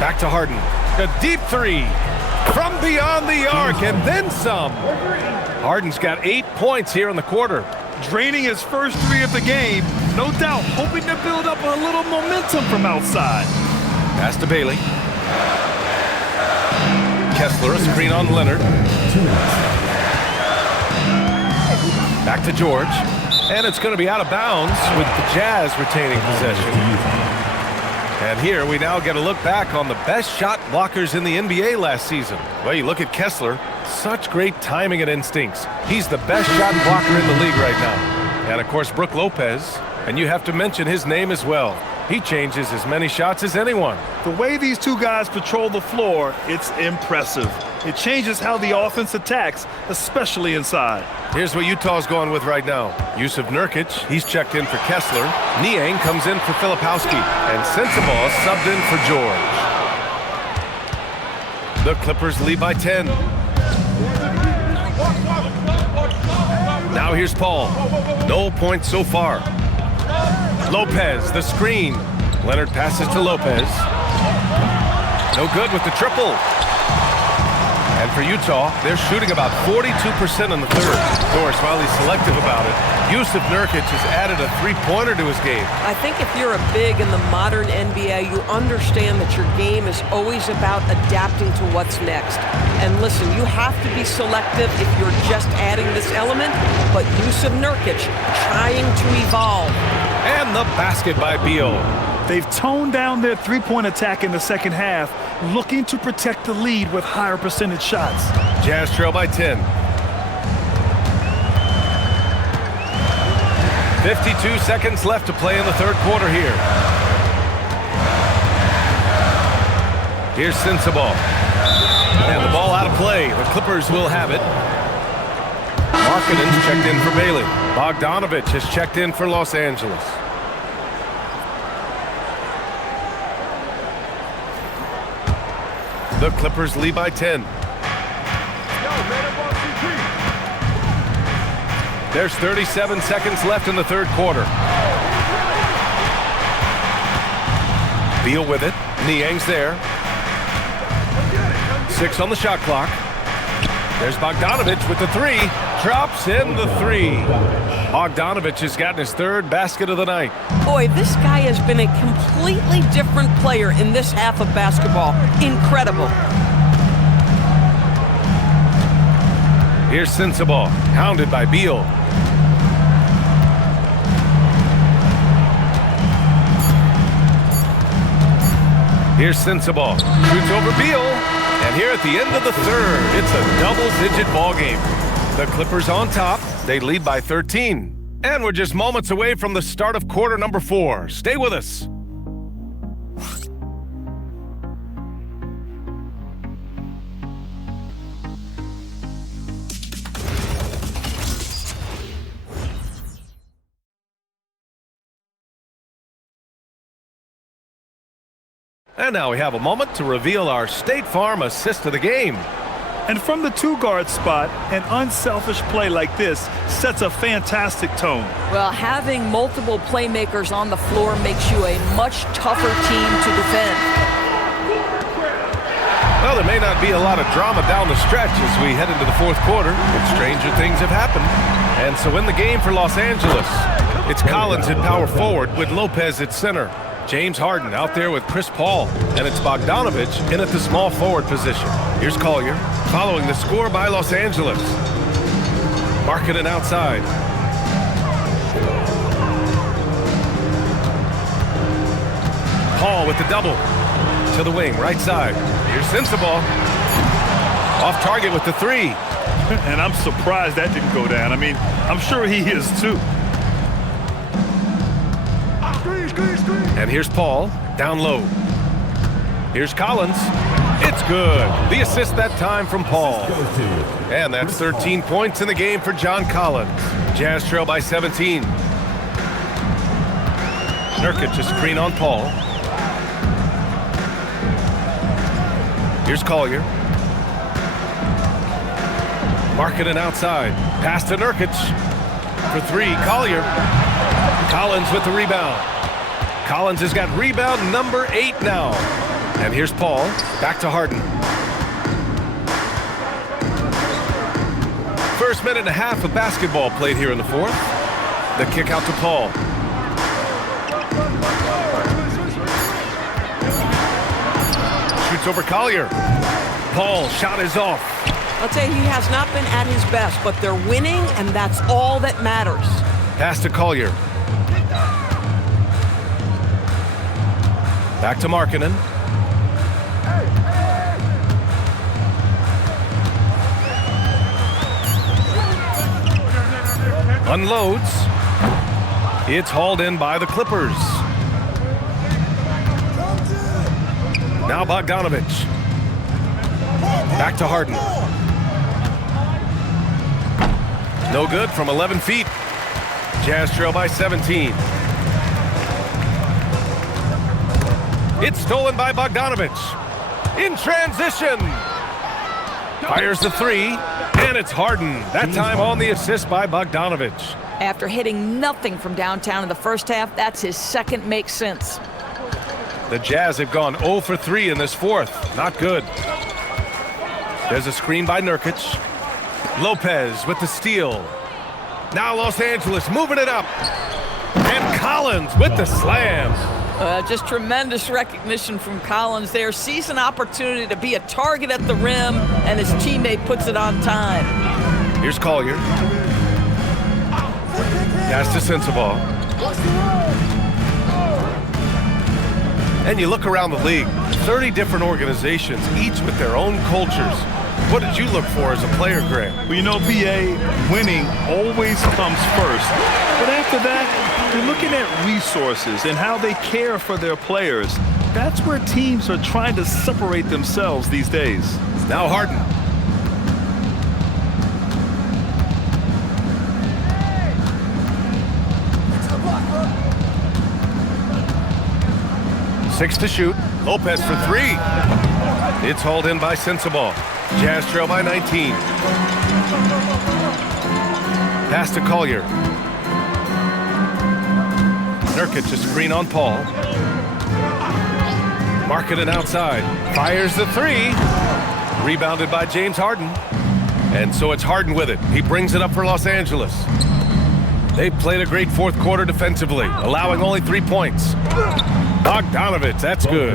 Back to Harden. A deep 3 from beyond the arc and then some. Harden's got 8 points here in the quarter. Draining his first 3 of the game. No doubt hoping to build up a little momentum from outside. Pass to Bailey. Kessler, a screen on Leonard. Back to George. And it's going to be out of bounds with the Jazz retaining possession. And here we now get a look back on the best shot blockers in the NBA last season. Well, you look at Kessler, such great timing and instincts. He's the best shot blocker in the league right now. And of course, Brook Lopez, and you have to mention his name as well. He changes as many shots as anyone. The way these two guys patrol the floor, it's impressive. It changes how the offense attacks, especially inside. Here's what Utah's going with right now. Yusuf Nurkic, he's checked in for Kessler. Niang comes in for Filipowski. And Sensabaugh subbed in for George. The Clippers lead by 10. Now here's Paul. No points so far. Lopez, the screen. Leonard passes to Lopez. No good with the triple. And for Utah, they're shooting about 42% in the third. Of course, while he's selective about it, Yusuf Nurkic has added a three-pointer to his game. I think if you're a big in the modern NBA, you understand that your game is always about adapting to what's next. And listen, you have to be selective if you're just adding this element, but Yusuf Nurkic trying to evolve. And the basket by Beal. They've toned down their three-point attack in the second half, looking to protect the lead with higher percentage shots. Jazz trail by 10. 52 seconds left to play in the third quarter here. Here's Sensabaugh. And the ball out of play. The Clippers will have it. Markkanen's checked in for Bailey. Bogdanovich has checked in for Los Angeles. The Clippers lead by 10. There's 37 seconds left in the third quarter. Beal with it. Niang's there. 6 on the shot clock. There's Bogdanovich with the 3. Drops in the 3. Bogdanovich has gotten his 3rd basket of the night. Boy, this guy has been a completely different player in this half of basketball. Incredible. Here's Sensabaugh, hounded by Beal. Here's Sensabaugh, shoots over Beal, and here at the end of the third, it's a double-digit ball game. The Clippers on top, they lead by 13. And we're just moments away from the start of quarter number 4. Stay with us. And now we have a moment to reveal our State Farm assist of the game. And from the 2-guard spot, an unselfish play like this sets a fantastic tone. Well, having multiple playmakers on the floor makes you a much tougher team to defend. Well, there may not be a lot of drama down the stretch as we head into the fourth quarter, but stranger things have happened. And so in the game for Los Angeles, it's Collins at power forward with Lopez at center. James Harden out there with Chris Paul, and it's Bogdanovich in at the small forward position. Here's Collier, following the score by Los Angeles. Marketing outside. Paul with the double. To the wing, right side. Here's Sensabaugh. Off target with the 3. And I'm surprised that didn't go down. I mean, I'm sure he is too. And here's Paul, down low. Here's Collins. It's good. The assist that time from Paul. And that's 13 points in the game for John Collins. Jazz trail by 17. Nurkic, a screen on Paul. Here's Collier. Marketing outside. Pass to Nurkic. For 3, Collier. Collins with the rebound. Collins has got rebound number 8 now. And here's Paul, back to Harden. First minute and a half of basketball played here in the fourth. The kick out to Paul. Shoots over Collier. Paul, shot is off. I'll tell you, he has not been at his best, but they're winning, and that's all that matters. Pass to Collier. Back to Markkanen. Unloads. It's hauled in by the Clippers. Now Bogdanovich. Back to Harden. No good from 11 feet. Jazz trail by 17. It's stolen by Bogdanovich. In transition. Fires the 3, and it's Harden. That time on the assist by Bogdanovich. After hitting nothing from downtown in the first half, that's his second make since. The Jazz have gone 0 for 3 in this fourth. Not good. There's a screen by Nurkic. Lopez with the steal. Now Los Angeles moving it up. And Collins with the slam. Just tremendous recognition from Collins there. Sees an opportunity to be a target at the rim, and his teammate puts it on time. Here's Collier. Pass to Sensabaugh. And you look around the league, 30 different organizations, each with their own cultures. What did you look for as a player, Greg? Well, you know, PA, winning always comes first. But after that, you're looking at resources and how they care for their players. That's where teams are trying to separate themselves these days. Now Harden. Six to shoot. Lopez for 3. It's hauled in by Sensabaugh. Jazz trail by 19. Pass to Collier. Nurkic a screen on Paul. Markkanen outside. Fires the three. Rebounded by James Harden. And so it's Harden with it. He brings it up for Los Angeles. They've played a great fourth quarter defensively, allowing only 3 points. Bogdanovich, that's good.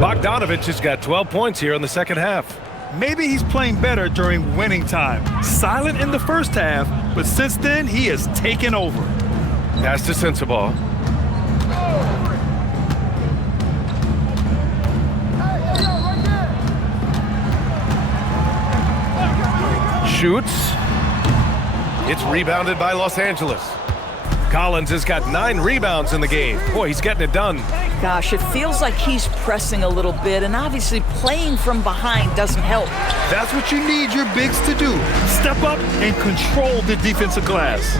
Bogdanovich has got 12 points here in the second half. Maybe he's playing better during winning time. Silent in the first half, but since then, he has taken over. Pass to Sensabaugh. Shoots. It's rebounded by Los Angeles. Collins has got 9 rebounds in the game. Boy, he's getting it done. Gosh, it feels like he's pressing a little bit, and obviously playing from behind doesn't help. That's what you need your bigs to do. Step up and control the defensive glass.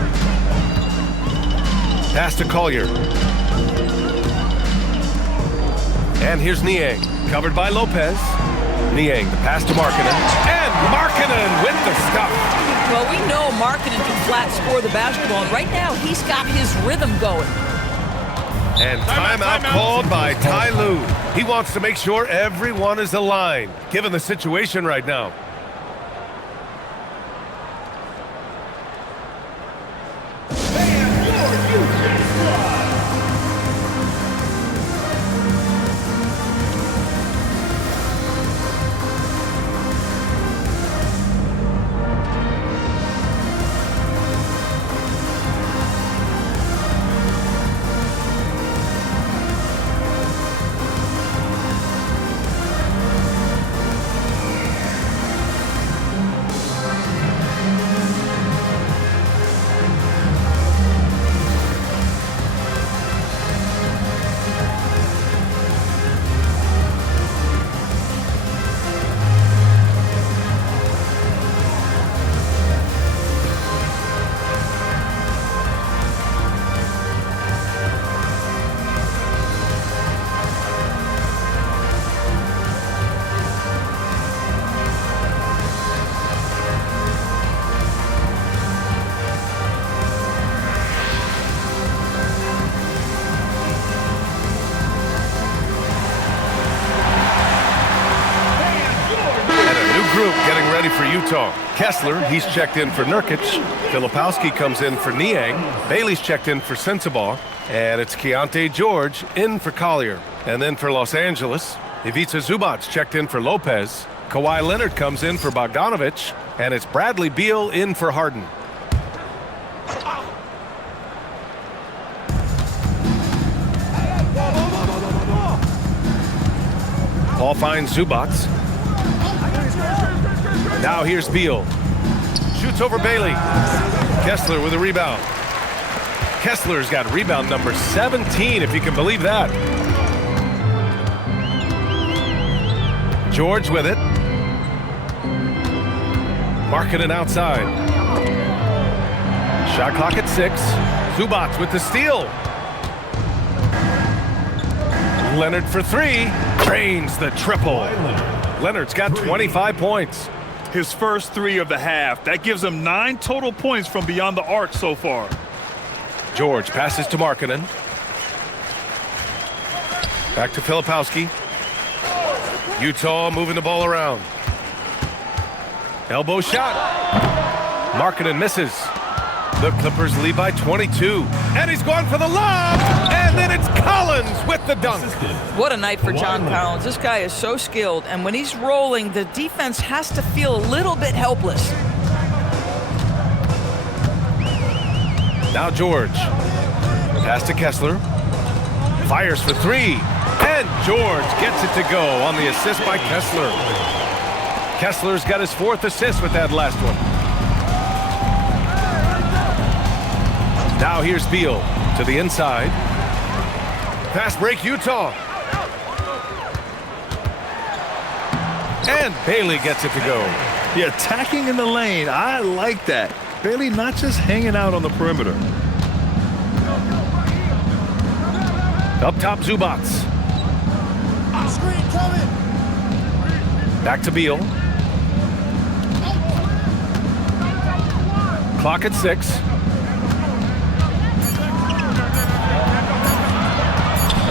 Pass to Collier. And here's Niang, covered by Lopez. Niang, the pass to Markkanen. And Markkanen with the stuff. Well, we know Markkanen can flat score the basketball, and right now he's got his rhythm going. And timeout called by Ty Lue. He wants to make sure everyone is aligned, given the situation right now. Getting ready for Utah. Kessler, he's checked in for Nurkic. Filipowski comes in for Niang. Bailey's checked in for Sensabaugh. And it's Keontae George in for Collier. And then for Los Angeles, Ivica Zubac checked in for Lopez. Kawhi Leonard comes in for Bogdanovich. And it's Bradley Beal in for Harden. Paul finds Zubac. Now here's Beal. Shoots over Bailey. Kessler with a rebound. Kessler's got rebound number 17, if you can believe that. George with it. Markkanen outside. Shot clock at 6. Zubac with the steal. Leonard for 3. Drains the triple. Leonard's got 25 points. His first 3 of the half. That gives him 9 total points from beyond the arc so far. George passes to Markkanen. Back to Filipowski. Utah moving the ball around. Elbow shot. Markkanen misses. The Clippers lead by 22. And he's going for the lob. And then it's Collins with the dunk. What a night for John Collins. This guy is so skilled. And when he's rolling, the defense has to feel a little bit helpless. Now George. Pass to Kessler. Fires for 3. And George gets it to go on the assist by Kessler. Kessler's got his 4th assist with that last one. Now here's Beal to the inside. Fast break Utah. And Bailey gets it to go. Yeah, attacking in the lane. I like that. Bailey not just hanging out on the perimeter. Up top, Zubac. Screen coming. Back to Beal. Clock at 6.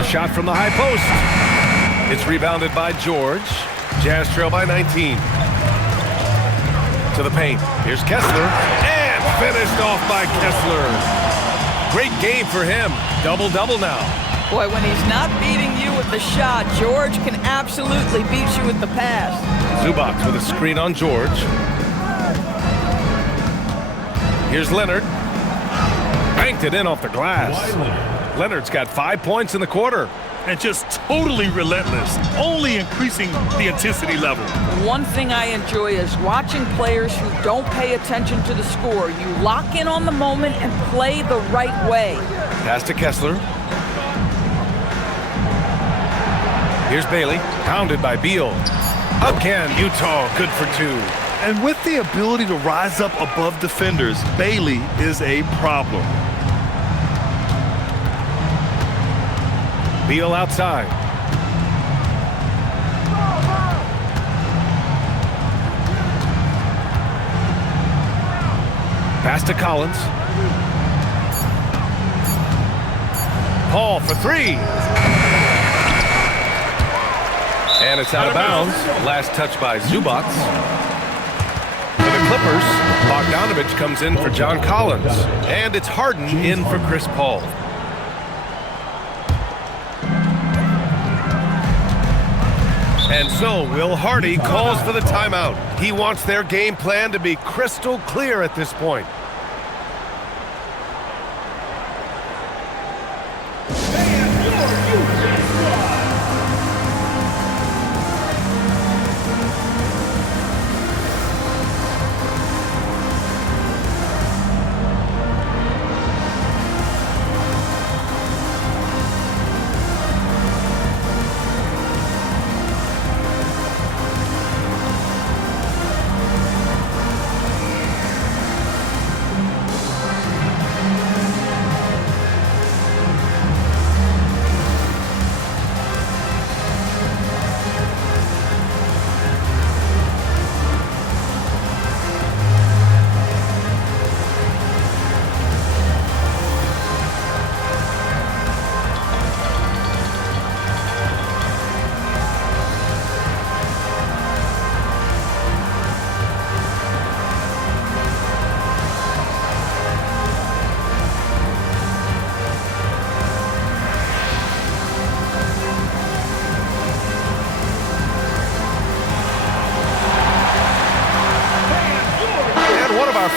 shot from the high post. It's rebounded by George. Jazz trail by 19. To the paint. Here's Kessler. And finished off by Kessler. Great game for him. Double-double now. Boy, when he's not beating you with the shot, George can absolutely beat you with the pass. Zubac with a screen on George. Here's Leonard. Banked it in off the glass. Leonard's got 5 points in the quarter. And just totally relentless, only increasing the intensity level. One thing I enjoy is watching players who don't pay attention to the score. You lock in on the moment and play the right way. Pass to Kessler. Here's Bailey, pounded by Beal. Again, Utah, good for 2. And with the ability to rise up above defenders, Bailey is a problem. Beal outside. Pass to Collins. Paul for 3. And it's out of bounds. Last touch by Zubac. For the Clippers, Bogdanovich comes in for John Collins. And it's Harden in for Chris Paul. And so Will Hardy calls for the timeout. He wants their game plan to be crystal clear at this point.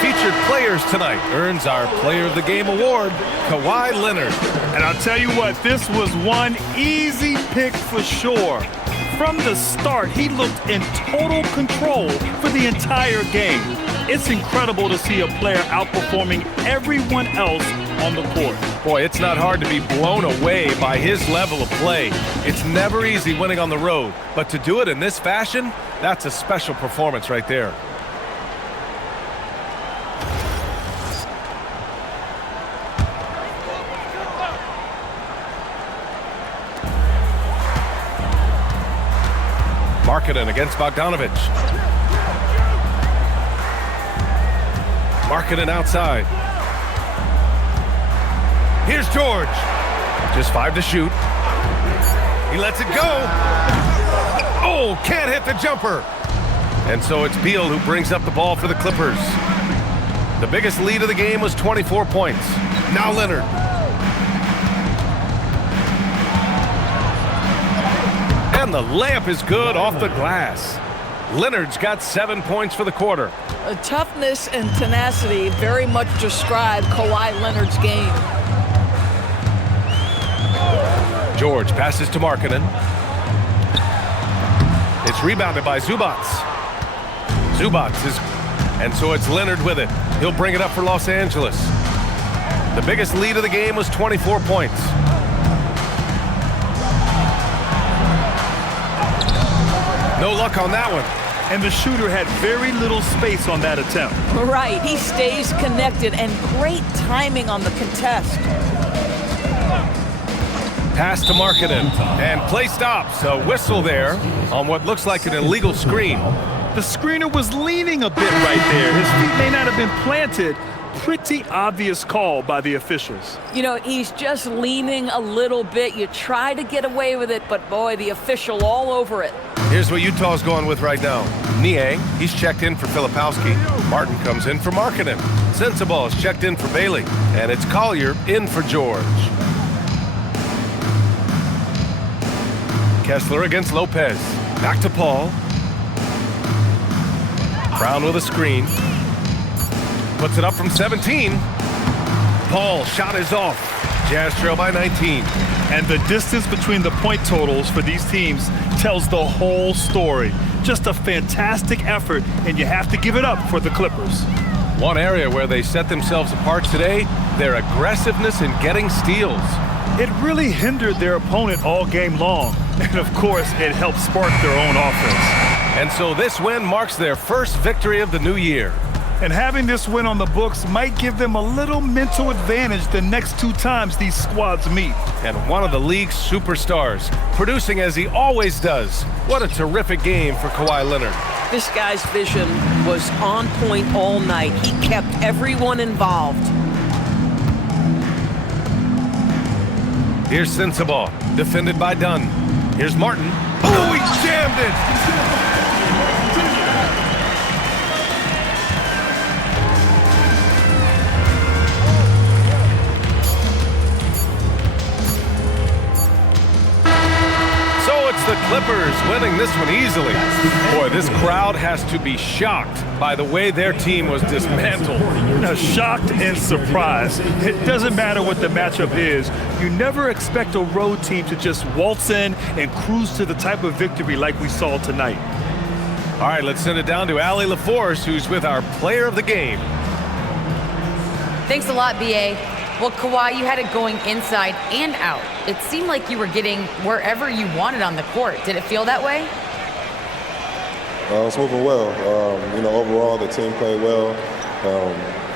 Featured players tonight earns our Player of the Game award, Kawhi Leonard. And I'll tell you what, this was one easy pick for sure. From the start, he looked in total control for the entire game. It's incredible to see a player outperforming everyone else on the court. Boy, it's not hard to be blown away by his level of play. It's never easy winning on the road, but to do it in this fashion, that's a special performance right there. Markkanen against Bogdanovich. Markkanen outside. Here's George. Just 5 to shoot. He lets it go. Oh, can't hit the jumper. And so it's Beal who brings up the ball for the Clippers. The biggest lead of the game was 24 points. Now Leonard. And the layup is good off the glass. Leonard's got 7 points for the quarter. Toughness and tenacity very much describe Kawhi Leonard's game. George passes to Markkanen. It's rebounded by Zubac. And so it's Leonard with it. He'll bring it up for Los Angeles. The biggest lead of the game was 24 points. No luck on that one. And the shooter had very little space on that attempt. Right, he stays connected and great timing on the contest. Pass to Markkanen, and play stops. A whistle there on what looks like an illegal screen. The screener was leaning a bit right there. His feet may not have been planted, pretty obvious call by the officials. You know, he's just leaning a little bit. You try to get away with it, but boy, the official all over it. Here's what Utah's going with right now. Niang, he's checked in for Filipowski. Martin comes in for Markkanen. Sensabaugh is checked in for Bailey. And it's Collier in for George. Kessler against Lopez. Back to Paul. Brown with a screen. Puts it up from 17. Paul, shot is off. Jazz trail by 19. And the distance between the point totals for these teams tells the whole story. Just a fantastic effort, and you have to give it up for the Clippers. One area where they set themselves apart today, their aggressiveness in getting steals. It really hindered their opponent all game long. And of course, it helped spark their own offense. And so this win marks their first victory of the new year. And having this win on the books might give them a little mental advantage the next 2 times these squads meet. And one of the league's superstars, producing as he always does. What a terrific game for Kawhi Leonard. This guy's vision was on point all night. He kept everyone involved. Here's Sensabaugh, defended by Dunn. Here's Martin. Oh, he jammed it! The Clippers winning this one easily. Boy, this crowd has to be shocked by the way their team was dismantled. Shocked and surprised. It doesn't matter what the matchup is. You never expect a road team to just waltz in and cruise to the type of victory like we saw tonight. All right, let's send it down to Allie LaForce, who's with our player of the game. Thanks a lot, B.A. Well, Kawhi, you had it going inside and out. It seemed like you were getting wherever you wanted on the court. Did it feel that way? It's moving well. Overall, the team played well.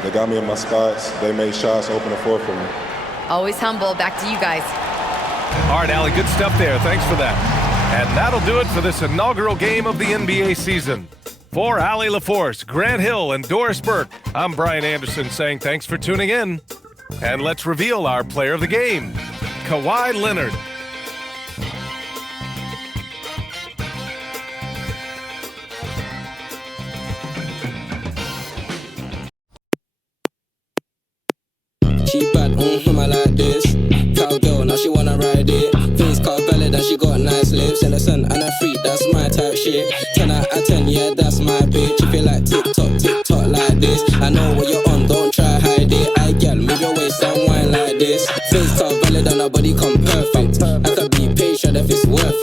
They got me in my spots. They made shots, open the floor for me. Always humble. Back to you guys. All right, Allie, good stuff there. Thanks for that. And that'll do it for this inaugural game of the NBA season. For Allie LaForce, Grant Hill, and Doris Burke, I'm Brian Anderson saying thanks for tuning in. And let's reveal our player of the game, Kawhi Leonard. She bad, I like this. Cowgirl, now she wanna ride it. Face cut valid and she got nice lips. And a son and a freak, that's my type shit. 10 out of 10, yeah, that's my bitch. If you like TikTok like this, I know what you're on, don't try hide it. I girl, move your waist and wine like this. Face cut valid and her body come perfect. I could be patient if it's worth it.